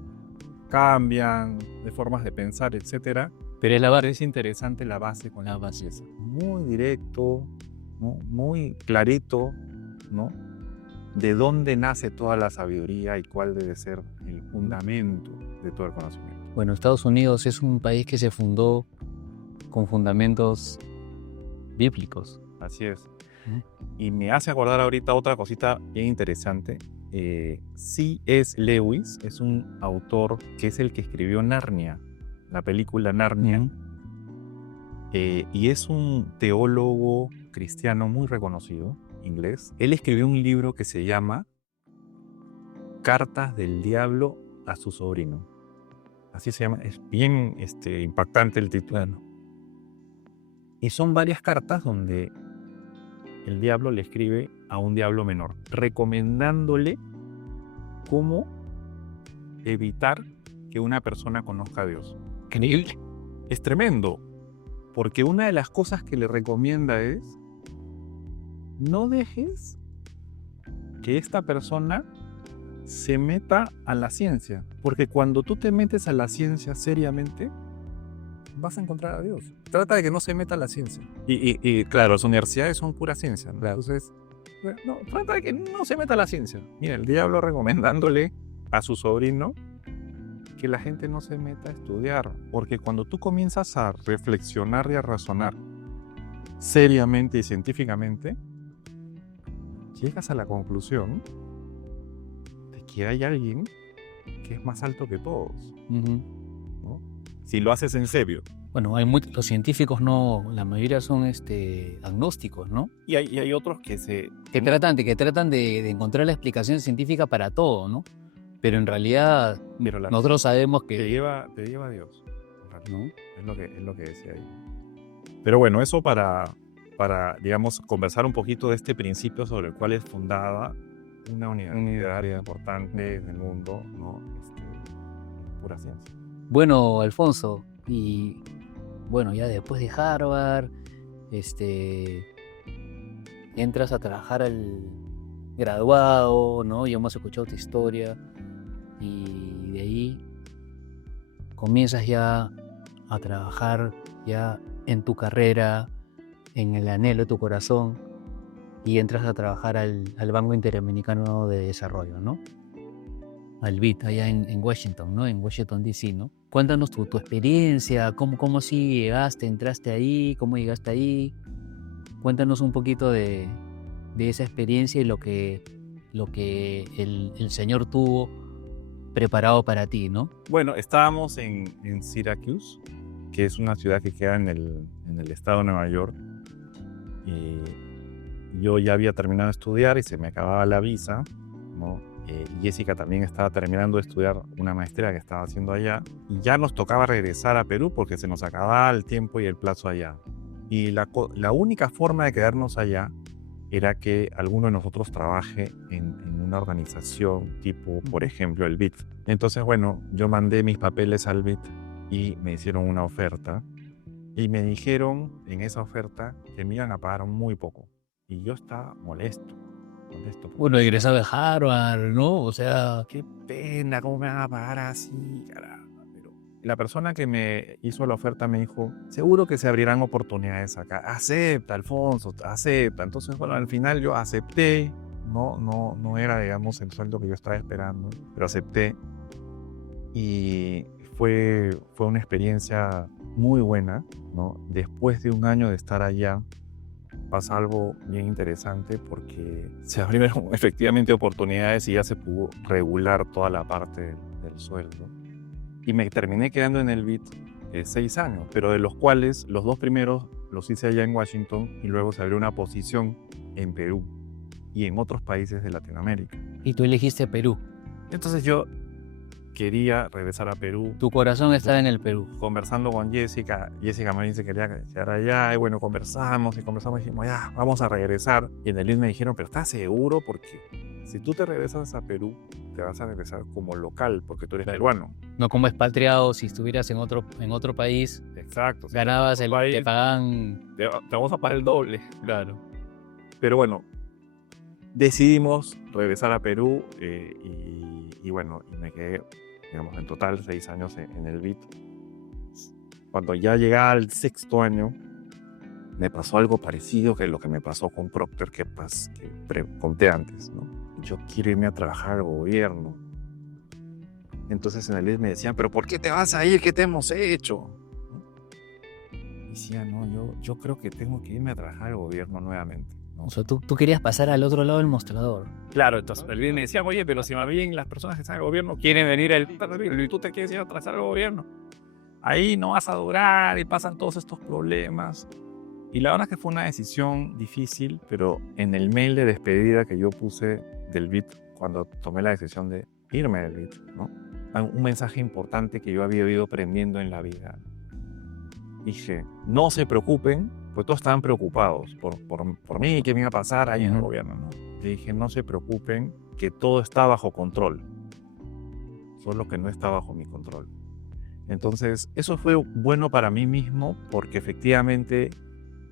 cambian de formas de pensar, etcétera, Pero es la base. es interesante la base con La base. empieza. Muy directo, ¿no? Muy clarito, ¿no? De dónde nace toda la sabiduría y cuál debe ser el fundamento de todo el conocimiento. Bueno, Estados Unidos es un país que se fundó con fundamentos bíblicos. Así es. ¿Mm? Y me hace acordar ahorita otra cosita bien interesante. C.S. Lewis es un autor que es el que escribió Narnia, la película Narnia. Y es un teólogo cristiano muy reconocido, inglés. Él escribió un libro que se llama Cartas del Diablo a su sobrino. Así se llama. Es bien impactante el título. Y son varias cartas donde el diablo le escribe a un diablo menor, recomendándole cómo evitar que una persona conozca a Dios. Increíble. Es tremendo, porque una de las cosas que le recomienda es: no dejes que esta persona se meta a la ciencia, porque cuando tú te metes a la ciencia seriamente, vas a encontrar a Dios. Trata de que no se meta a la ciencia. Y claro, las universidades son pura ciencia, ¿no? Entonces, no, trata de que no se meta a la ciencia. Mira, el diablo recomendándole a su sobrino que la gente no se meta a estudiar, porque cuando tú comienzas a reflexionar y a razonar seriamente y científicamente, llegas a la conclusión de que hay alguien que es más alto que todos, ¿no? Si lo haces en serio. Bueno, los científicos no, la mayoría son agnósticos, ¿no? Y hay otros que Que tratan de encontrar la explicación científica para todo, ¿no? Pero en realidad nosotros sabemos que te lleva a Dios, ¿no? Es lo que decía ahí. Pero bueno, eso para digamos, conversar un poquito de este principio sobre el cual es fundada una universidad importante en el mundo, ¿no? Pura ciencia. Bueno, Alfonso, y bueno, ya después de Harvard, entras a trabajar al graduado, ¿no? Ya hemos escuchado tu historia y de ahí comienzas ya a trabajar ya en tu carrera, en el anhelo de tu corazón, y entras a trabajar al Banco Interamericano de Desarrollo, ¿no? Al BID, allá en Washington, ¿no? En Washington, D.C., ¿no? Cuéntanos tu experiencia, cómo sí llegaste, entraste ahí, cómo llegaste ahí. Cuéntanos un poquito de esa experiencia y lo que el Señor tuvo preparado para ti, ¿no? Bueno, estábamos en Syracuse, que es una ciudad que queda en el estado de Nueva York. Yo ya había terminado de estudiar y se me acababa la visa, ¿no? Jessica también estaba terminando de estudiar una maestría que estaba haciendo allá. Y ya nos tocaba regresar a Perú porque se nos acababa el tiempo y el plazo allá. Y la única forma de quedarnos allá era que alguno de nosotros trabaje en una organización tipo, por ejemplo, el BID. Entonces, bueno, yo mandé mis papeles al BID y me hicieron una oferta. Y me dijeron en esa oferta que me iban a pagar muy poco. Y yo estaba molesto. Bueno, egresado de Harvard, ¿no? O sea, qué pena, ¿cómo me van a pagar así? Caramba. Pero la persona que me hizo la oferta me dijo: seguro que se abrirán oportunidades acá. Acepta, Alfonso, acepta. Entonces, bueno, al final yo acepté. No era, digamos, el sueldo que yo estaba esperando, pero acepté. Y fue una experiencia muy buena, ¿no? Después de un año de estar allá, pasa algo bien interesante porque se abrieron efectivamente oportunidades y ya se pudo regular toda la parte del sueldo. Y me terminé quedando en el BID 6 años, pero de los cuales los 2 primeros los hice allá en Washington y luego se abrió una posición en Perú y en otros países de Latinoamérica. Y tú elegiste Perú. Entonces yo quería regresar a Perú. Tu corazón estaba en el Perú. Conversando con Jessica me dice que quería quedar allá, y bueno, conversamos y dijimos, ya, vamos a regresar. Y en el IN me dijeron, pero ¿estás seguro? Porque si tú te regresas a Perú, te vas a regresar como local, porque tú eres peruano. No como expatriado, si estuvieras en otro país, Exacto. ganabas, país, te pagan... Te vamos a pagar el doble. Claro. Pero bueno, decidimos regresar a Perú y bueno, y me quedé, digamos, en total 6 años en el BIT. Cuando ya llegaba al 6º año, me pasó algo parecido que lo que me pasó con Procter, que conté antes, ¿no? Yo quiero irme a trabajar al gobierno. Entonces en el BIT me decían, ¿pero por qué te vas a ir? ¿Qué te hemos hecho? Y decía, no, yo creo que tengo que irme a trabajar al gobierno nuevamente. ¿no? O sea, tú querías pasar al otro lado del mostrador. Claro, entonces el BID me decía, oye, pero si más bien las personas que están en el gobierno quieren venir al BID y tú te quieres ir a trabajar al gobierno, ahí no vas a durar y pasan todos estos problemas. Y la verdad es que fue una decisión difícil, pero en el mail de despedida que yo puse del BID cuando tomé la decisión de irme del BID, ¿no? Un mensaje importante que yo había ido aprendiendo en la vida. Dije, no se preocupen, pues todos estaban preocupados por mí, qué me iba a pasar ahí en el gobierno, ¿no? Le dije, no se preocupen, que todo está bajo control, solo que no está bajo mi control. Entonces, eso fue bueno para mí mismo, porque efectivamente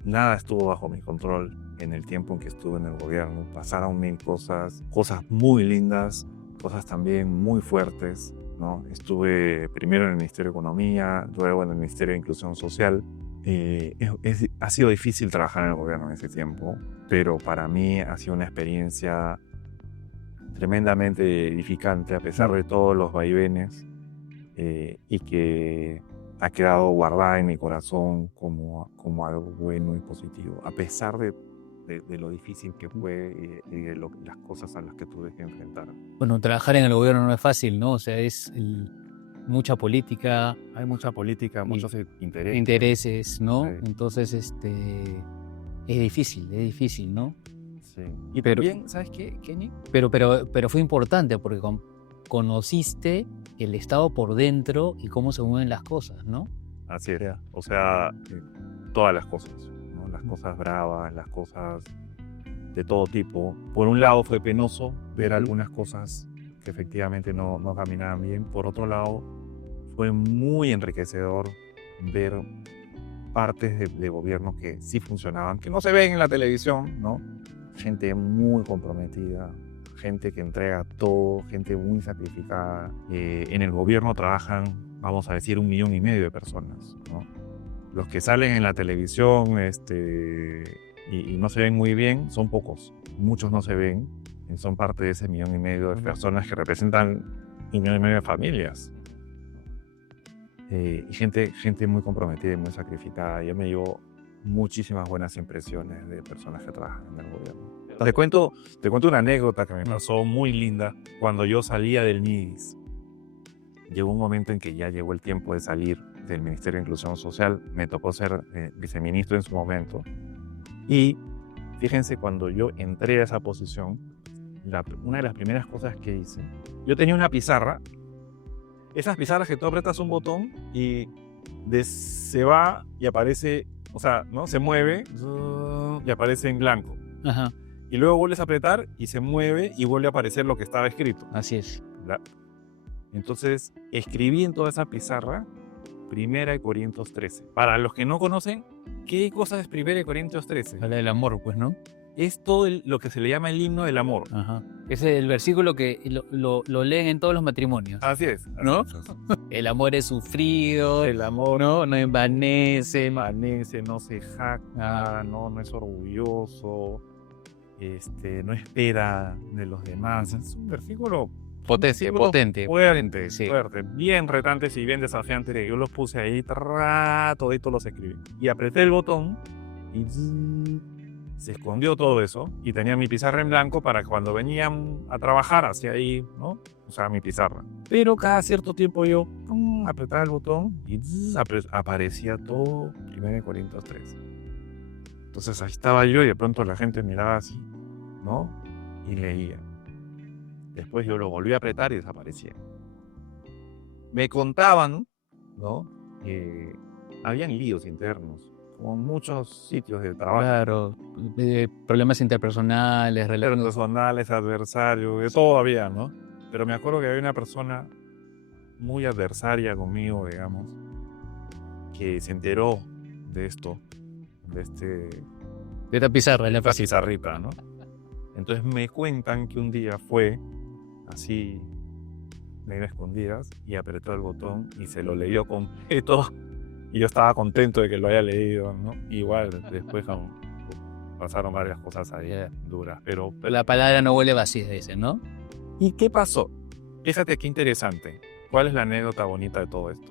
nada estuvo bajo mi control en el tiempo en que estuve en el gobierno. Pasaron 1000 cosas muy lindas, cosas también muy fuertes, ¿no? Estuve primero en el Ministerio de Economía, luego en el Ministerio de Inclusión Social. Ha sido difícil trabajar en el gobierno en ese tiempo, pero para mí ha sido una experiencia tremendamente edificante a pesar de todos los vaivenes, y que ha quedado guardada en mi corazón como algo bueno y positivo, a pesar de lo difícil que fue y de las cosas a las que tuve que enfrentar. Bueno, trabajar en el gobierno no es fácil, ¿no? O sea, es mucha política. Hay mucha política, muchos intereses, ¿no? Sí. Entonces, es difícil, ¿no? Sí. Y también, ¿sabes qué, Kenny? Pero fue importante porque conociste el estado por dentro y cómo se mueven las cosas, ¿no? Así es. O sea, todas las cosas, ¿no? Las cosas bravas, las cosas de todo tipo. Por un lado fue penoso ver algunas cosas que efectivamente no caminaban bien. Por otro lado, fue muy enriquecedor ver partes de gobierno que sí funcionaban, que no se ven en la televisión, ¿no? Gente muy comprometida, gente que entrega todo, gente muy sacrificada. En el gobierno trabajan, vamos a decir, 1,5 millones de personas, ¿no? Los que salen en la televisión y no se ven muy bien son pocos. Muchos no se ven y son parte de ese 1,5 millones de personas que representan 1,5 millones de familias. Y gente muy comprometida y muy sacrificada. Yo me llevo muchísimas buenas impresiones de personas que trabajan en el gobierno. Te cuento una anécdota que me pasó muy linda. Cuando yo salía del MIDIS, llegó un momento en que ya llegó el tiempo de salir del Ministerio de Inclusión Social. Me tocó ser viceministro en su momento. Y fíjense, cuando yo entré a esa posición, una de las primeras cosas que hice, yo tenía una pizarra. Esas pizarras que tú apretas un botón y se va y aparece, o sea, ¿no? Se mueve y aparece en blanco. Ajá. Y luego vuelves a apretar y se mueve y vuelve a aparecer lo que estaba escrito. Así es. Entonces, escribí en toda esa pizarra 1 Corintios 13. Para los que no conocen, ¿qué cosa es 1 Corintios 13? Habla del amor, pues, ¿no? Es todo lo que se le llama el himno del amor. Ajá. Ese es el versículo que lo leen en todos los matrimonios. Así es, ¿no? El amor es sufrido, el amor no envanece, no se jacta, no es orgulloso, no espera de los demás. Es un versículo potente. Fuerte, bien retante y bien desafiante. Yo los puse ahí, todito los escribí. Y apreté el botón y se escondió todo eso y tenía mi pizarra en blanco para que cuando venían a trabajar hacia ahí, ¿no? Usaba mi pizarra. Pero cada cierto tiempo yo apretaba el botón y aparecía todo 1 Corintios 13. Entonces ahí estaba yo y de pronto la gente miraba así, ¿no? Y leía. Después yo lo volví a apretar y desaparecía. me contaban, ¿no? Que habían líos internos con muchos sitios de trabajo. Claro, problemas interpersonales, relaciones. Personales, adversarios, de todo había, ¿no? Pero me acuerdo que había una persona muy adversaria conmigo, digamos, que se enteró de esto, de De esta pizarra, la esta pizarrita, ¿no? Entonces me cuentan que un día fue así, medio escondidas, y apretó el botón y se lo leyó completo. Y yo estaba contento de que lo haya leído, ¿no? Igual después pasaron varias cosas ahí duras, pero... La palabra no huele vacía, dicen, ¿no? ¿Y qué pasó? Fíjate qué interesante. ¿Cuál es la anécdota bonita de todo esto?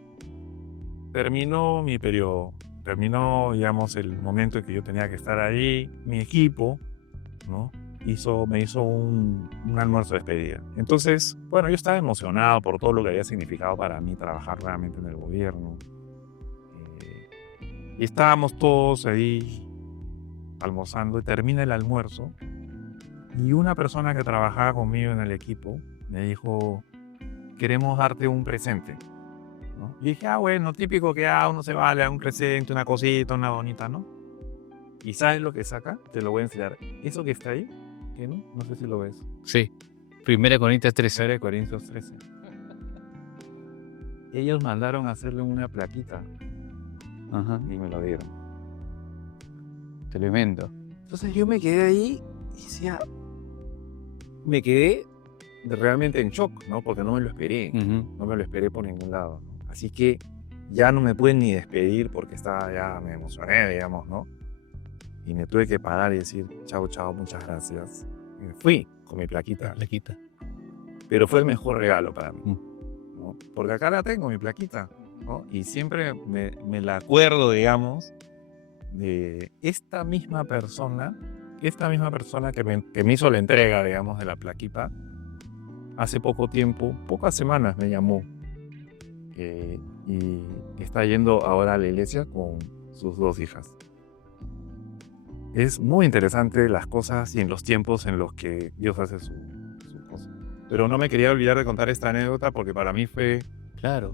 Terminó mi periodo, terminó, digamos, el momento en que yo tenía que estar ahí, mi equipo, ¿no? Me hizo un almuerzo de despedida. Entonces, bueno, yo estaba emocionado por todo lo que había significado para mí trabajar realmente en el gobierno. Y estábamos todos ahí almorzando y termina el almuerzo y una persona que trabajaba conmigo en el equipo me dijo, queremos darte un presente, ¿no? Y dije, bueno, típico que uno se va a dar un presente, una cosita, una bonita, ¿no? ¿Y sabes lo que saca? Te lo voy a enseñar. Eso que está ahí, ¿qué no? No sé si lo ves. Sí. 1 Corintios 13. 1 Corintios 13. Ellos mandaron a hacerle una plaquita. Ajá. Y me lo dieron. Tremendo. Entonces yo me quedé ahí y decía, me quedé realmente en shock, ¿no? Porque no me lo esperé, no me lo esperé por ningún lado, ¿no? Así que ya no me pude ni despedir porque me emocioné, digamos, ¿no? Y me tuve que parar y decir, chao, chao, muchas gracias. Y me fui con mi plaquita. Pero fue el mejor regalo para mí, ¿no? Porque acá la tengo, mi plaquita, ¿no? Y siempre me la acuerdo, digamos, de esta misma persona que me hizo la entrega, digamos, de la plaquita. Hace poco tiempo, pocas semanas me llamó y está yendo ahora a la iglesia con sus 2 hijas. Es muy interesante las cosas y en los tiempos en los que Dios hace su cosa. Pero no me quería olvidar de contar esta anécdota porque para mí fue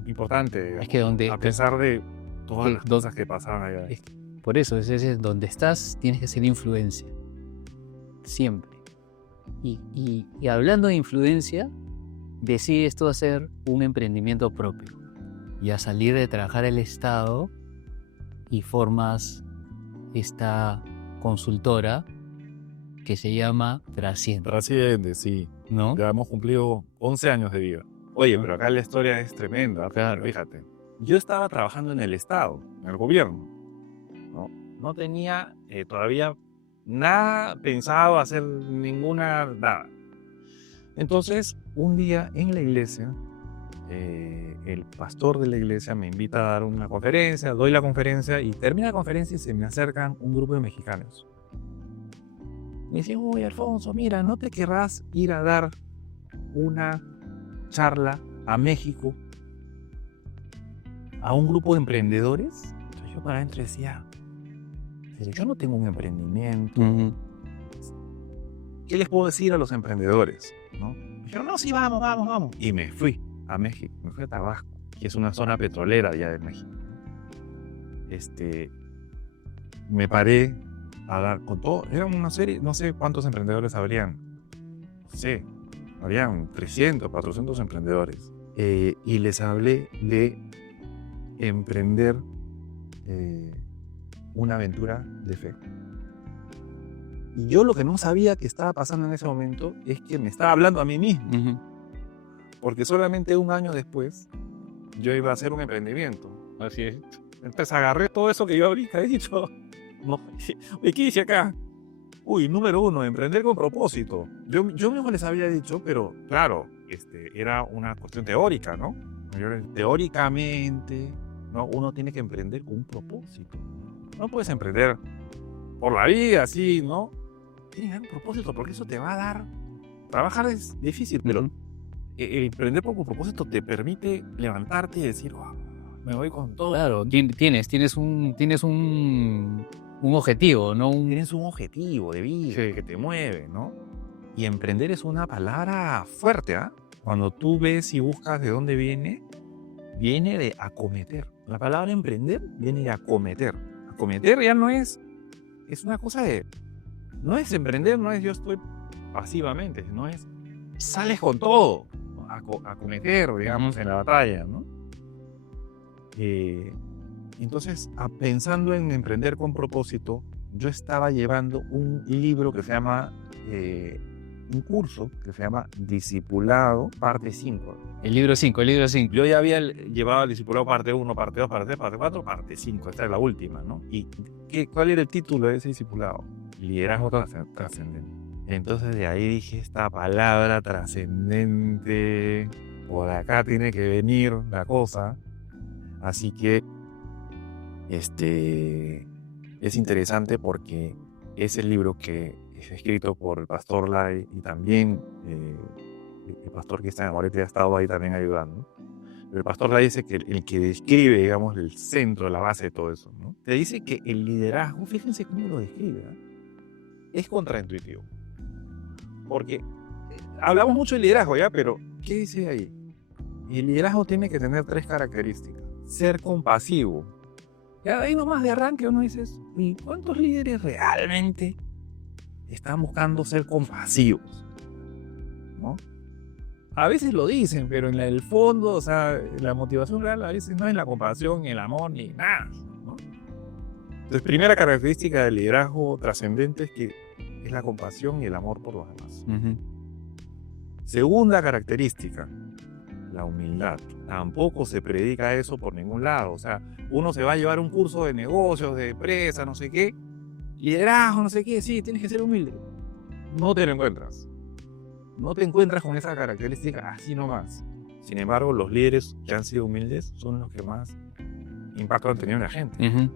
importante. Es que a pesar de todas las cosas que pasaban allá. Por eso, es donde estás, tienes que ser influencia. Siempre. Y hablando de influencia, decides tú hacer un emprendimiento propio y a salir de trabajar el Estado y formas esta consultora que se llama Trasciende. Trasciende, sí. ¿No? Ya hemos cumplido 11 años de vida. Oye, pero acá la historia es tremenda. Claro. Fíjate. Yo estaba trabajando en el Estado, en el gobierno. No tenía todavía nada pensado hacer nada. Entonces, un día en la iglesia, el pastor de la iglesia me invita a dar una conferencia, doy la conferencia y termina la conferencia y se me acercan un grupo de mexicanos. Me dicen, oye Alfonso, mira, ¿no te querrás ir a dar una charla a México a un grupo de emprendedores? Entonces yo para adentro decía, pero yo no tengo un emprendimiento. ¿Qué les puedo decir a los emprendedores? ¿No? Me dijeron, no, sí, vamos. Y me fui a México, me fui a Tabasco, que es una zona petrolera allá de México. Me paré a dar con todo. Era una serie, no sé cuántos emprendedores habrían. No sé, habrían 300, 400 emprendedores. Y les hablé de emprender una aventura de fe. Y yo lo que no sabía que estaba pasando en ese momento es que me estaba hablando a mí mismo. Porque solamente un año después yo iba a hacer un emprendimiento. Así es. Entonces agarré todo eso que yo ahorita he dicho. No, ¿qué dice acá? Número 1, emprender con propósito. Yo mismo les había dicho, pero claro, era una cuestión teórica, ¿no? Teóricamente, ¿no? Uno tiene que emprender con un propósito. No puedes emprender por la vida, así, ¿no? Tiene que haber un propósito, porque eso te va a dar... Trabajar es difícil, pero emprender con un propósito te permite levantarte y decir, oh, me voy con todo. Claro, tienes un objetivo, ¿no? Tienes un objetivo de vida que te mueve, ¿no? Y emprender es una palabra fuerte, ¿ah? Cuando tú ves y buscas de dónde viene, viene de acometer. La palabra emprender viene de acometer. Acometer ya no es una cosa de, no es emprender, no es yo estoy pasivamente, no es, sales con todo, ¿no? Acometer, digamos, en la batalla, ¿no? Entonces, pensando en emprender con propósito, yo estaba llevando un libro que se llama, un curso que se llama Discipulado, parte 5. El libro 5. Yo ya había llevado el Discipulado parte 1, parte 2, parte 3, parte 4, parte 5. Esta es la última, ¿no? ¿Y cuál era el título de ese Discipulado? Liderazgo trascendente. Entonces de ahí dije, esta palabra trascendente, por acá tiene que venir la cosa. Así que es interesante porque es el libro que es escrito por el pastor Lai y también el pastor Cristian Amoretti ha estado ahí también ayudando. Pero el pastor Lai dice que el que describe, digamos, el centro, la base de todo eso, ¿no? Te dice que el liderazgo, fíjense cómo lo describe, ¿eh? Es contraintuitivo. Porque hablamos mucho de liderazgo ya, pero ¿qué dice ahí? El liderazgo tiene que tener 3 características. Ser compasivo. Ya de ahí nomás de arranque uno dice, ¿y cuántos líderes realmente están buscando ser compasivos? ¿No? A veces lo dicen, pero en el fondo, o sea, la motivación real a veces no es la compasión, ni el amor, ni nada, ¿no? Entonces, primera característica del liderazgo trascendente es que es la compasión y el amor por los demás. Segunda característica, la humildad. Tampoco se predica eso por ningún lado. O sea, uno se va a llevar un curso de negocios, de empresa, no sé qué, liderazgo, no sé qué, sí, tienes que ser humilde. No te lo encuentras. No te encuentras con esa característica así nomás. Sin embargo, los líderes que han sido humildes son los que más impacto han tenido en la gente.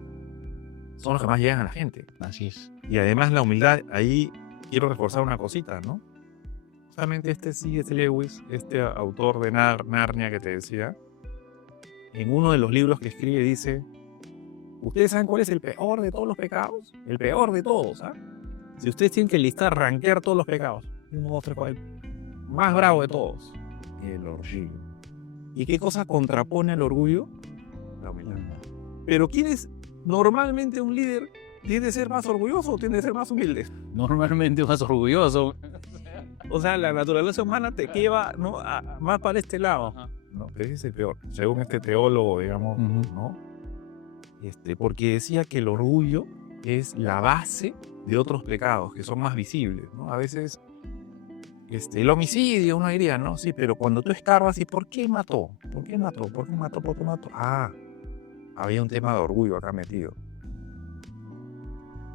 Son los que más llegan a la gente. Así es. Y además la humildad, ahí quiero reforzar una cosita, ¿no? Justamente C.S. Lewis, este autor de Narnia que te decía, en uno de los libros que escribe dice, ¿ustedes saben cuál es el peor de todos los pecados? El peor de todos, ¿ah? Si ustedes tienen que listar, rankear todos los pecados, el más bravo de todos, el orgullo. ¿Y qué cosa contrapone al orgullo? La humildad. Pero ¿quién es normalmente un líder? ¿Tiende a ser más orgulloso o tiende a ser más humilde? Normalmente más orgulloso. O sea, la naturaleza humana te lleva, ¿no?, más para este lado. No, ese es el peor, según este teólogo, digamos, ¿no? Porque decía que el orgullo es la base de otros pecados que son más visibles, ¿no? A veces el homicidio, uno diría, ¿no? Sí, pero cuando tú escarbas, ¿y por qué mató? ¿Por qué mató? ¿Por qué mató? ¿Por qué mató? Ah, había un tema de orgullo acá metido.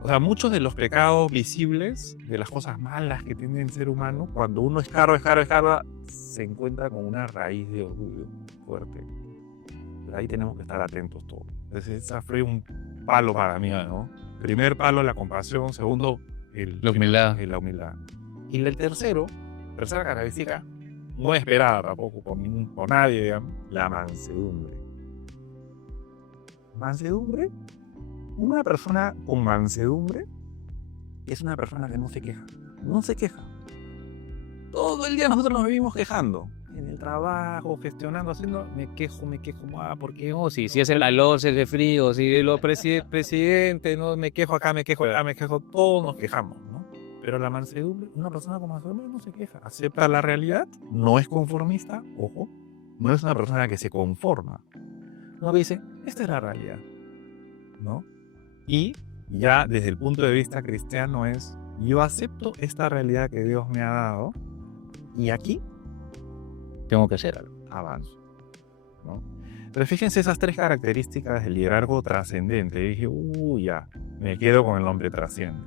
O sea, muchos de los pecados visibles, de las cosas malas que tiene el ser humano, cuando uno escarba, se encuentra con una raíz de orgullo fuerte. Pero ahí tenemos que estar atentos todos. Entonces, esa fue un palo para mí, ¿no? Primer palo, la compasión. Segundo, la humildad. La humildad. Y el tercera característica, no esperada tampoco por nadie, digamos, la mansedumbre. ¿Mansedumbre? Una persona con mansedumbre es una persona que no se queja. No se queja. Todo el día nosotros nos vivimos quejando. En el trabajo, gestionando, haciendo, me quejo, porque no, Si es el calor, si es el frío, si lo presidente, no, me quejo acá, me quejo allá, todos nos quejamos, ¿no? Pero la mansedumbre, una persona con mansedumbre no se queja. Acepta la realidad, no es conformista, ojo, no es una persona que se conforma. No dice, esta es la realidad, ¿no? Y ya desde el punto de vista cristiano es, yo acepto esta realidad que Dios me ha dado y aquí tengo que hacer algo. Avanzo, ¿no? Pero fíjense esas 3 características del liderazgo trascendente. Y dije, ya, me quedo con el nombre trasciende.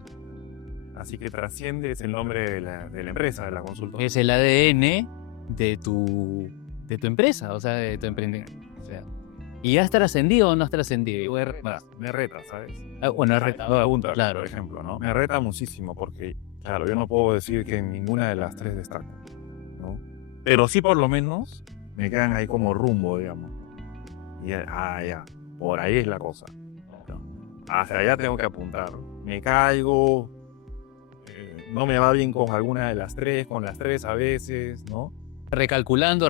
Así que trasciende es el nombre de la empresa, de la consultoría. Es el ADN de tu empresa, o sea, de tu emprendimiento. O sea, ¿y has trascendido o no has trascendido? Me reta, ¿sabes? Bueno, reta. Pregunta, claro. Por ejemplo, ¿no? Me reta muchísimo porque, claro, yo no puedo decir que en ninguna de las 3 destaco, ¿no? Pero sí, por lo menos, me quedan ahí como rumbo, digamos. Y ya, por ahí es la cosa, ¿no? Hacia allá tengo que apuntar. Me caigo, no me va bien con alguna de las 3, con las 3 a veces, ¿no? Recalculando,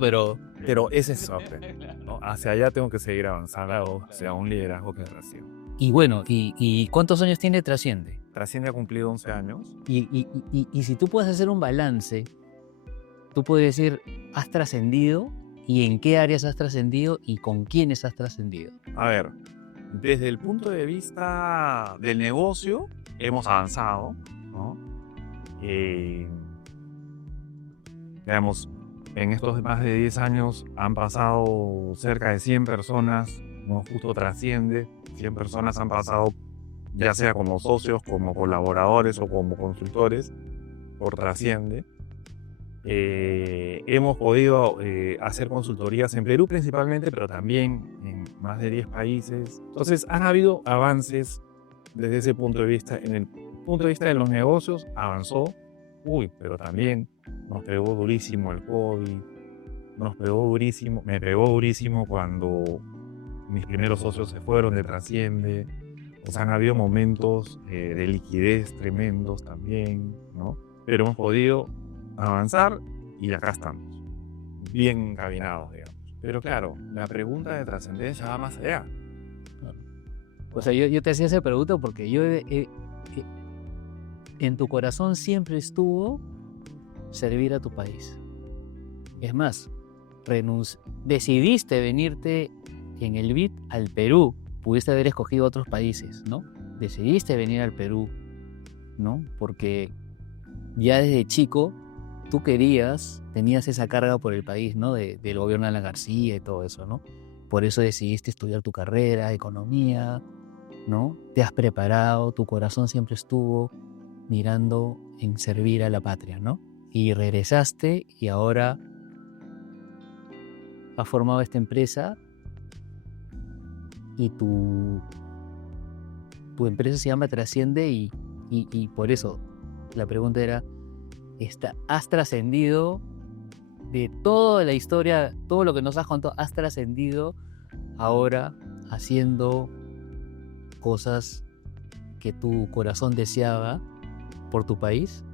pero Pero ese es software, ¿no? Hacia allá tengo que seguir avanzando, hacia un liderazgo que trasciende. Y bueno, ¿y cuántos años tiene Trasciende? Trasciende ha cumplido 11 años. Y si tú puedes hacer un balance, tú puedes decir, ¿has trascendido? ¿Y en qué áreas has trascendido? ¿Y con quiénes has trascendido? A ver, desde el punto de vista del negocio, hemos avanzado, ¿no? Digamos, en estos más de 10 años han pasado cerca de 100 personas, no justo trasciende, 100 personas han pasado, ya sea como socios, como colaboradores o como consultores, por Trasciende. Hemos podido hacer consultorías en Perú principalmente, pero también en más de 10 países. Entonces, han habido avances desde ese punto de vista. En el punto de vista de los negocios, avanzó. Pero también nos pegó durísimo el COVID. Nos pegó durísimo. Me pegó durísimo cuando mis primeros socios se fueron de Trasciende. O sea, han habido momentos de liquidez tremendos también, ¿no? Pero hemos podido avanzar y acá estamos, bien encaminados, digamos. Pero claro, la pregunta de trascendencia va más allá. O sea, yo te hacía esa pregunta porque en tu corazón siempre estuvo servir a tu país. Es más, decidiste venirte en el BID al Perú. Pudiste haber escogido otros países, ¿no? Decidiste venir al Perú, ¿no? Porque ya desde chico tú tenías esa carga por el país, ¿no? Del gobierno de Alan García y todo eso, ¿no? Por eso decidiste estudiar tu carrera, economía, ¿no? Te has preparado, tu corazón siempre estuvo mirando en servir a la patria, ¿no? Y regresaste y ahora has formado esta empresa y tu empresa se llama Trasciende y por eso la pregunta era, ¿has trascendido de toda la historia, todo lo que nos has contado, has trascendido ahora haciendo cosas que tu corazón deseaba por tu país?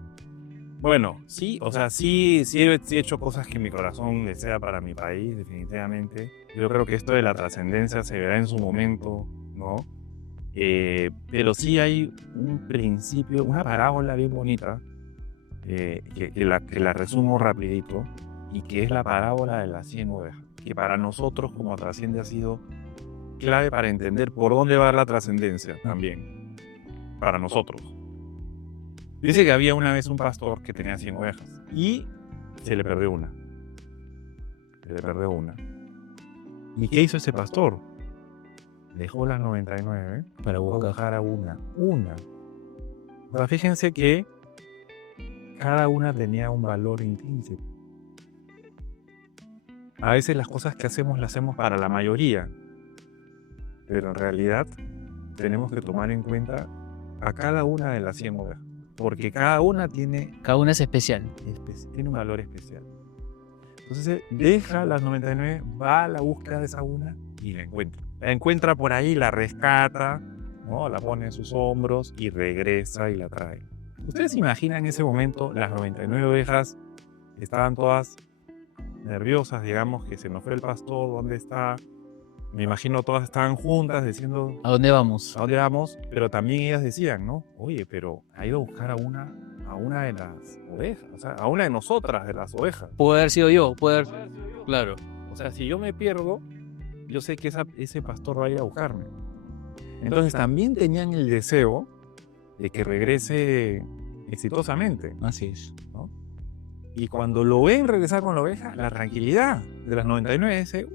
Bueno, sí, o sea, sí he hecho cosas que mi corazón desea para mi país, definitivamente. Yo creo que esto de la trascendencia se verá en su momento, ¿no? Pero sí hay un principio, una parábola bien bonita, que la resumo rapidito, y que es la parábola de las 100 ovejas, que para nosotros como Trasciende ha sido clave para entender por dónde va la trascendencia también, para nosotros. Dice que había una vez un pastor que tenía 100 ovejas y se le perdió una. ¿Y qué hizo ese pastor? Dejó las 99 para buscar a una. O sea, fíjense que cada una tenía un valor intrínseco. A veces las cosas que hacemos las hacemos para la mayoría, pero en realidad tenemos que tomar en cuenta a cada una de las 100 ovejas, porque cada una es especial. Tiene un valor especial. Entonces deja las 99, va a la búsqueda de esa una y la encuentra. La encuentra por ahí, la rescata, ¿no? La pone en sus hombros y regresa y la trae. ¿Ustedes se imaginan en ese momento las 99 ovejas estaban todas nerviosas, digamos, que se nos fue el pastor, ¿dónde está? Me imagino todas estaban juntas diciendo ¿A dónde vamos? ¿a dónde vamos? Pero también ellas decían, ¿no? Oye, pero ha ido a buscar a una de las ovejas, o sea, a una de nosotras, de las ovejas. Puede haber sido yo, claro. O sea, si yo me pierdo, yo sé que ese pastor va a ir a buscarme. Entonces también tenían el deseo de que regrese exitosamente. Así es. ¿No? Y cuando lo ven regresar con la oveja, la tranquilidad de las 99 dice,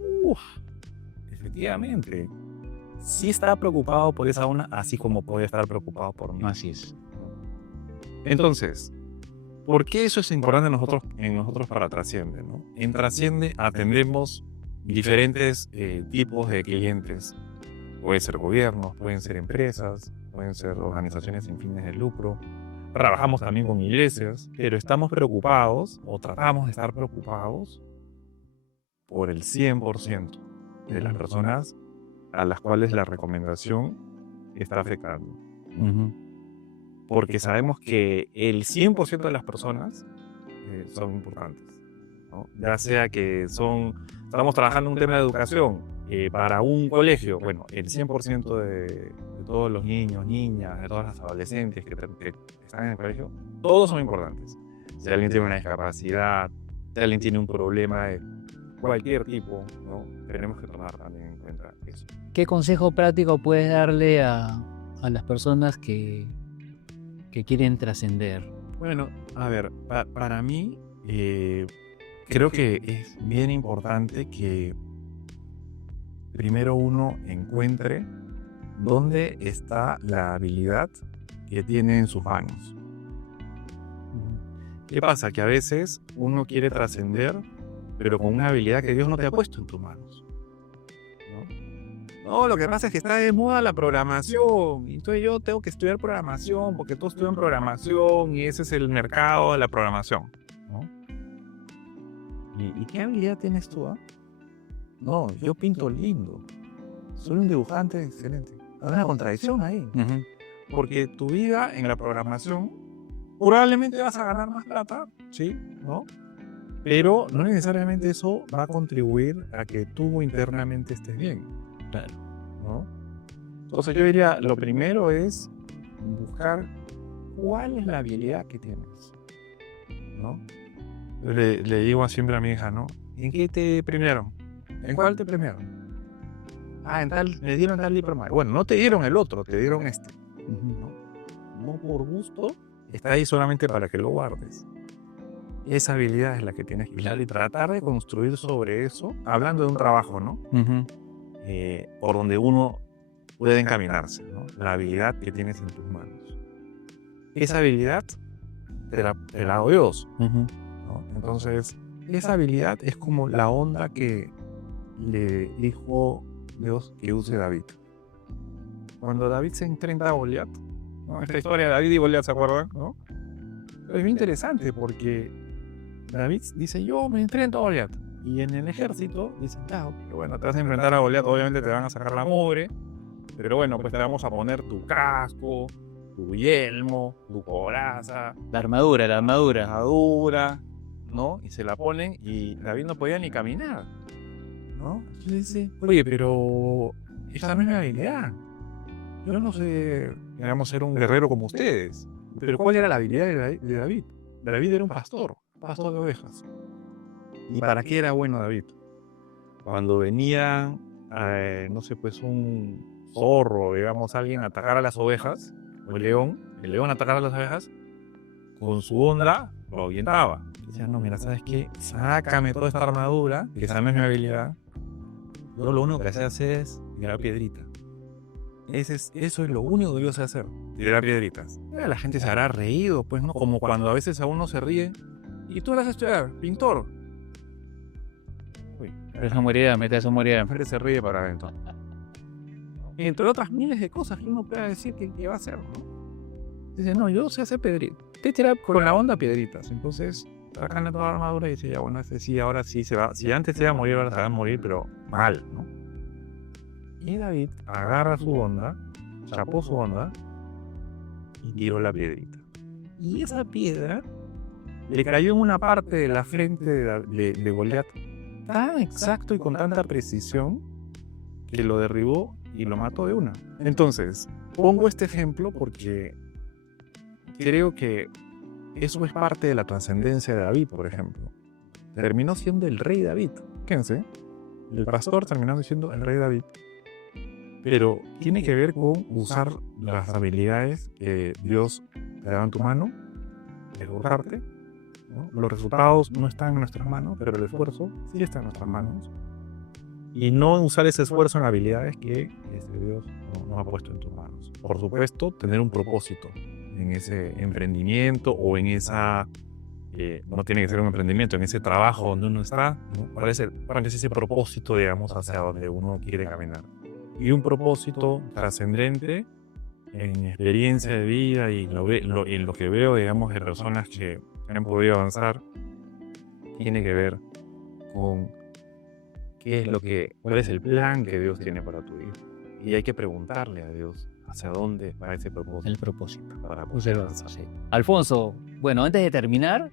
efectivamente, sí estaba preocupado por esa una, así como podía estar preocupado por mí. Así es. Entonces, ¿por qué eso es importante en nosotros para Trasciende, ¿no? En Trasciende atendemos diferentes tipos de clientes. Pueden ser gobiernos, pueden ser empresas, pueden ser organizaciones sin fines de lucro. Trabajamos también con iglesias, pero estamos preocupados, o tratamos de estar preocupados, por el 100% de las personas a las cuales la recomendación está afectando. Porque sabemos que el 100% de las personas son importantes, ¿no? Ya sea que estamos estamos trabajando en un tema de educación para un colegio. Bueno, el 100% de todos los niños, niñas, de todas las adolescentes que están en el colegio, todos son importantes. Si alguien tiene una discapacidad, si alguien tiene un problema de cualquier tipo, ¿no? Tenemos que tomar también en cuenta eso. ¿Qué consejo práctico puedes darle a las personas que quieren trascender? Bueno, a ver, para mí creo que es bien importante que primero uno encuentre dónde está la habilidad que tiene en sus manos. ¿Qué pasa? Que a veces uno quiere trascender, pero con una habilidad que Dios no te ha puesto en tus manos. No, lo que pasa es que está de moda la programación. Entonces yo tengo que estudiar programación porque todos estudian programación y ese es el mercado de la programación, ¿no? ¿Y qué habilidad tienes tú? No, yo pinto lindo. Soy un dibujante excelente. Hay una contradicción ahí. Porque tu vida en la programación probablemente vas a ganar más plata, ¿sí? ¿No? Pero no necesariamente eso va a contribuir a que tú internamente estés bien. Claro. ¿No? Entonces yo diría, lo primero es buscar cuál es la habilidad que tienes, ¿no? Le digo siempre a mi hija, ¿no? ¿En qué te premiaron? ¿En cuál te premiaron? En tal, me dieron tal diploma. Bueno, no te dieron el otro, te dieron este. No por gusto, está ahí solamente para que lo guardes. Esa habilidad es la que tienes que usar y tratar de construir sobre eso, hablando de un trabajo, ¿no? Por donde uno puede encaminarse, ¿no? La habilidad que tienes en tus manos. Esa habilidad te la ha dado Dios, ¿no? Entonces, esa habilidad es como la onda que le dijo Dios que use David. Cuando David se enfrenta a Goliat, ¿no? Esta historia de David y Goliat, ¿se acuerdan? ¿No? Es bien interesante porque David dice, yo me enfrento a Goliat. Y en el ejército dicen, bueno, te vas a enfrentar a Goliat, obviamente te van a sacar la mugre, pero bueno, pues te vamos a poner tu casco, tu yelmo, tu coraza, La armadura. ¿no? Y se la ponen y David no podía ni caminar, ¿no? Entonces dice, oye, pero esa no es mi habilidad. Yo no sé, digamos, ser un guerrero como ustedes. Pero ¿cuál era la habilidad de David? David era un pastor de ovejas. ¿Y para qué era bueno David? Cuando venía, no sé, pues un zorro, digamos, alguien a atacar a las ovejas, o el león atacar a las ovejas, con su onda lo ahuyentaba. Decía, no, mira, ¿sabes qué? Sácame toda esta armadura, que esa no es mi habilidad. Yo lo único que sé hacer es tirar piedrita. Eso es lo único que yo sé hacer, tirar piedritas. La gente se habrá reído, pues, ¿no? Como cuando a veces a uno se ríe. ¿Y tú vas a estudiar? Pintor. Esa morirá, mete esa morirá. La gente se ríe para adentro. Entre otras miles de cosas que uno puede decir que va a hacer, ¿no? Dice, no, yo sé hacer piedritas. Te tira con la onda piedritas. Entonces, sacan toda la armadura y dice, ya, bueno, sí, ahora sí se va. Si antes se iba a morir, ahora se va a morir, pero mal, ¿no? Y David agarra su onda, chapó su onda y tiró la piedrita. Y esa piedra le cayó en una parte de la frente de Goliat tan exacto y con tanta precisión que lo derribó y lo mató de una. Entonces, pongo este ejemplo porque creo que eso es parte de la trascendencia de David, por ejemplo. Terminó siendo el rey David. Fíjense, el pastor terminó siendo el rey David. Pero tiene que ver con usar las habilidades que Dios te da en tu mano, esforzarte, ¿no? Los resultados no están en nuestras manos, pero el esfuerzo sí está en nuestras manos. Y no usar ese esfuerzo en habilidades que Dios nos ha puesto en tus manos. Por supuesto, tener un propósito en ese emprendimiento o en esa... no tiene que ser un emprendimiento, en ese trabajo donde uno está, ¿no? ¿Cuál es ese propósito, digamos, hacia donde uno quiere caminar? Y un propósito trascendente en experiencia de vida y en lo que veo, digamos, de personas que han podido avanzar, tiene que ver con cuál es el plan que Dios tiene para tu vida. Y hay que preguntarle a Dios hacia dónde va ese propósito. El propósito. Para poder avanzar. Sí. Alfonso, bueno, antes de terminar,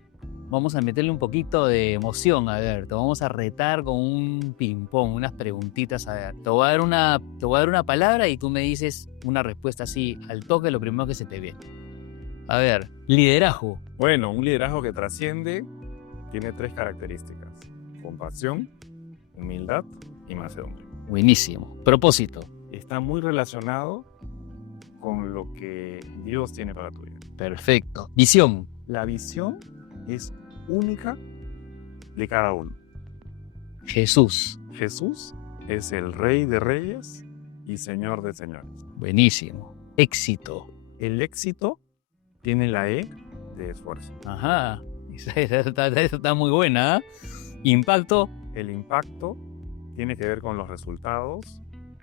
vamos a meterle un poquito de emoción, a ver, te vamos a retar con un ping-pong, unas preguntitas, a ver. Te voy a dar una palabra y tú me dices una respuesta así, al toque, lo primero que se te viene. A ver, liderazgo. Bueno, un liderazgo que trasciende tiene 3 características: compasión, humildad y mansedumbre. Buenísimo. Propósito. Está muy relacionado con lo que Dios tiene para tu vida. Perfecto. Visión. La visión es única de cada uno. Jesús. Jesús es el Rey de Reyes y Señor de Señores. Buenísimo. Éxito. El éxito tiene la E de esfuerzo. Ajá. Esa está muy buena. ¿Eh? Impacto. El impacto tiene que ver con los resultados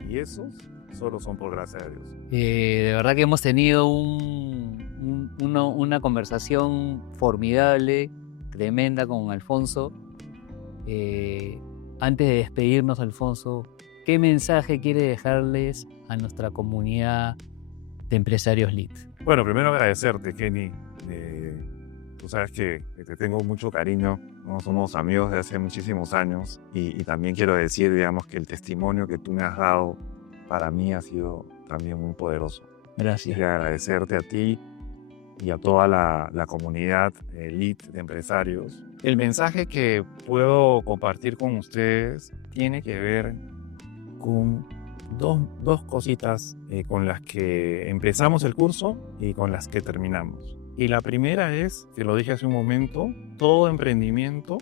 y esos solo son por gracia de Dios. De verdad que hemos tenido una conversación formidable, tremenda con Alfonso. Antes de despedirnos, Alfonso, ¿qué mensaje quiere dejarles a nuestra comunidad de empresarios LEAD? Bueno, primero agradecerte, Kenny. Tú sabes que te tengo mucho cariño, ¿no? Somos amigos de hace muchísimos años y también quiero decir, digamos, que el testimonio que tú me has dado para mí ha sido también muy poderoso. Gracias. Quería agradecerte a ti y a toda la comunidad LEAD de empresarios. El mensaje que puedo compartir con ustedes tiene que ver con dos cositas con las que empezamos el curso y con las que terminamos. Y la primera es, que lo dije hace un momento, todo emprendimiento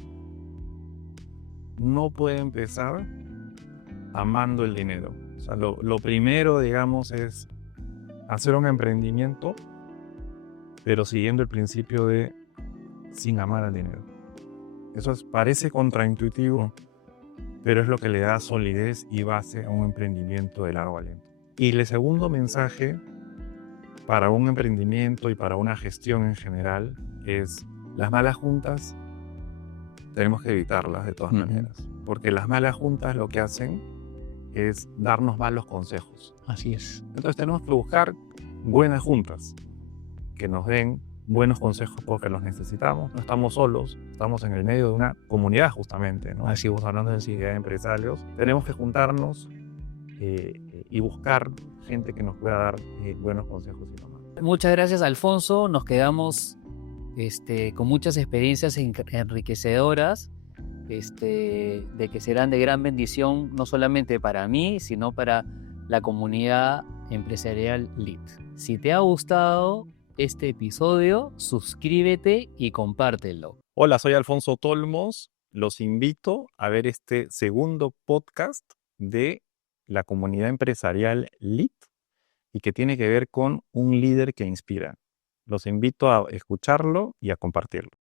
no puede empezar amando el dinero. O sea, lo primero, digamos, es hacer un emprendimiento, pero siguiendo el principio de sin amar al dinero. Eso parece contraintuitivo, pero es lo que le da solidez y base a un emprendimiento de largo aliento. Y el segundo mensaje para un emprendimiento y para una gestión en general es: las malas juntas tenemos que evitarlas de todas maneras, porque las malas juntas lo que hacen es darnos malos consejos. Así es. Entonces tenemos que buscar buenas juntas que nos den buenos consejos porque los necesitamos. No estamos solos, estamos en el medio de una comunidad justamente, ¿no? Así vos hablando de sensibilidad de empresarios. Tenemos que juntarnos y buscar gente que nos pueda dar buenos consejos y no más. Muchas gracias, Alfonso. Nos quedamos con muchas experiencias enriquecedoras de que serán de gran bendición no solamente para mí, sino para la comunidad empresarial LEAD. Si te ha gustado este episodio, suscríbete y compártelo. Hola, soy Alfonso Tolmos. Los invito a ver este segundo podcast de la comunidad empresarial LEAD y que tiene que ver con un líder que inspira. Los invito a escucharlo y a compartirlo.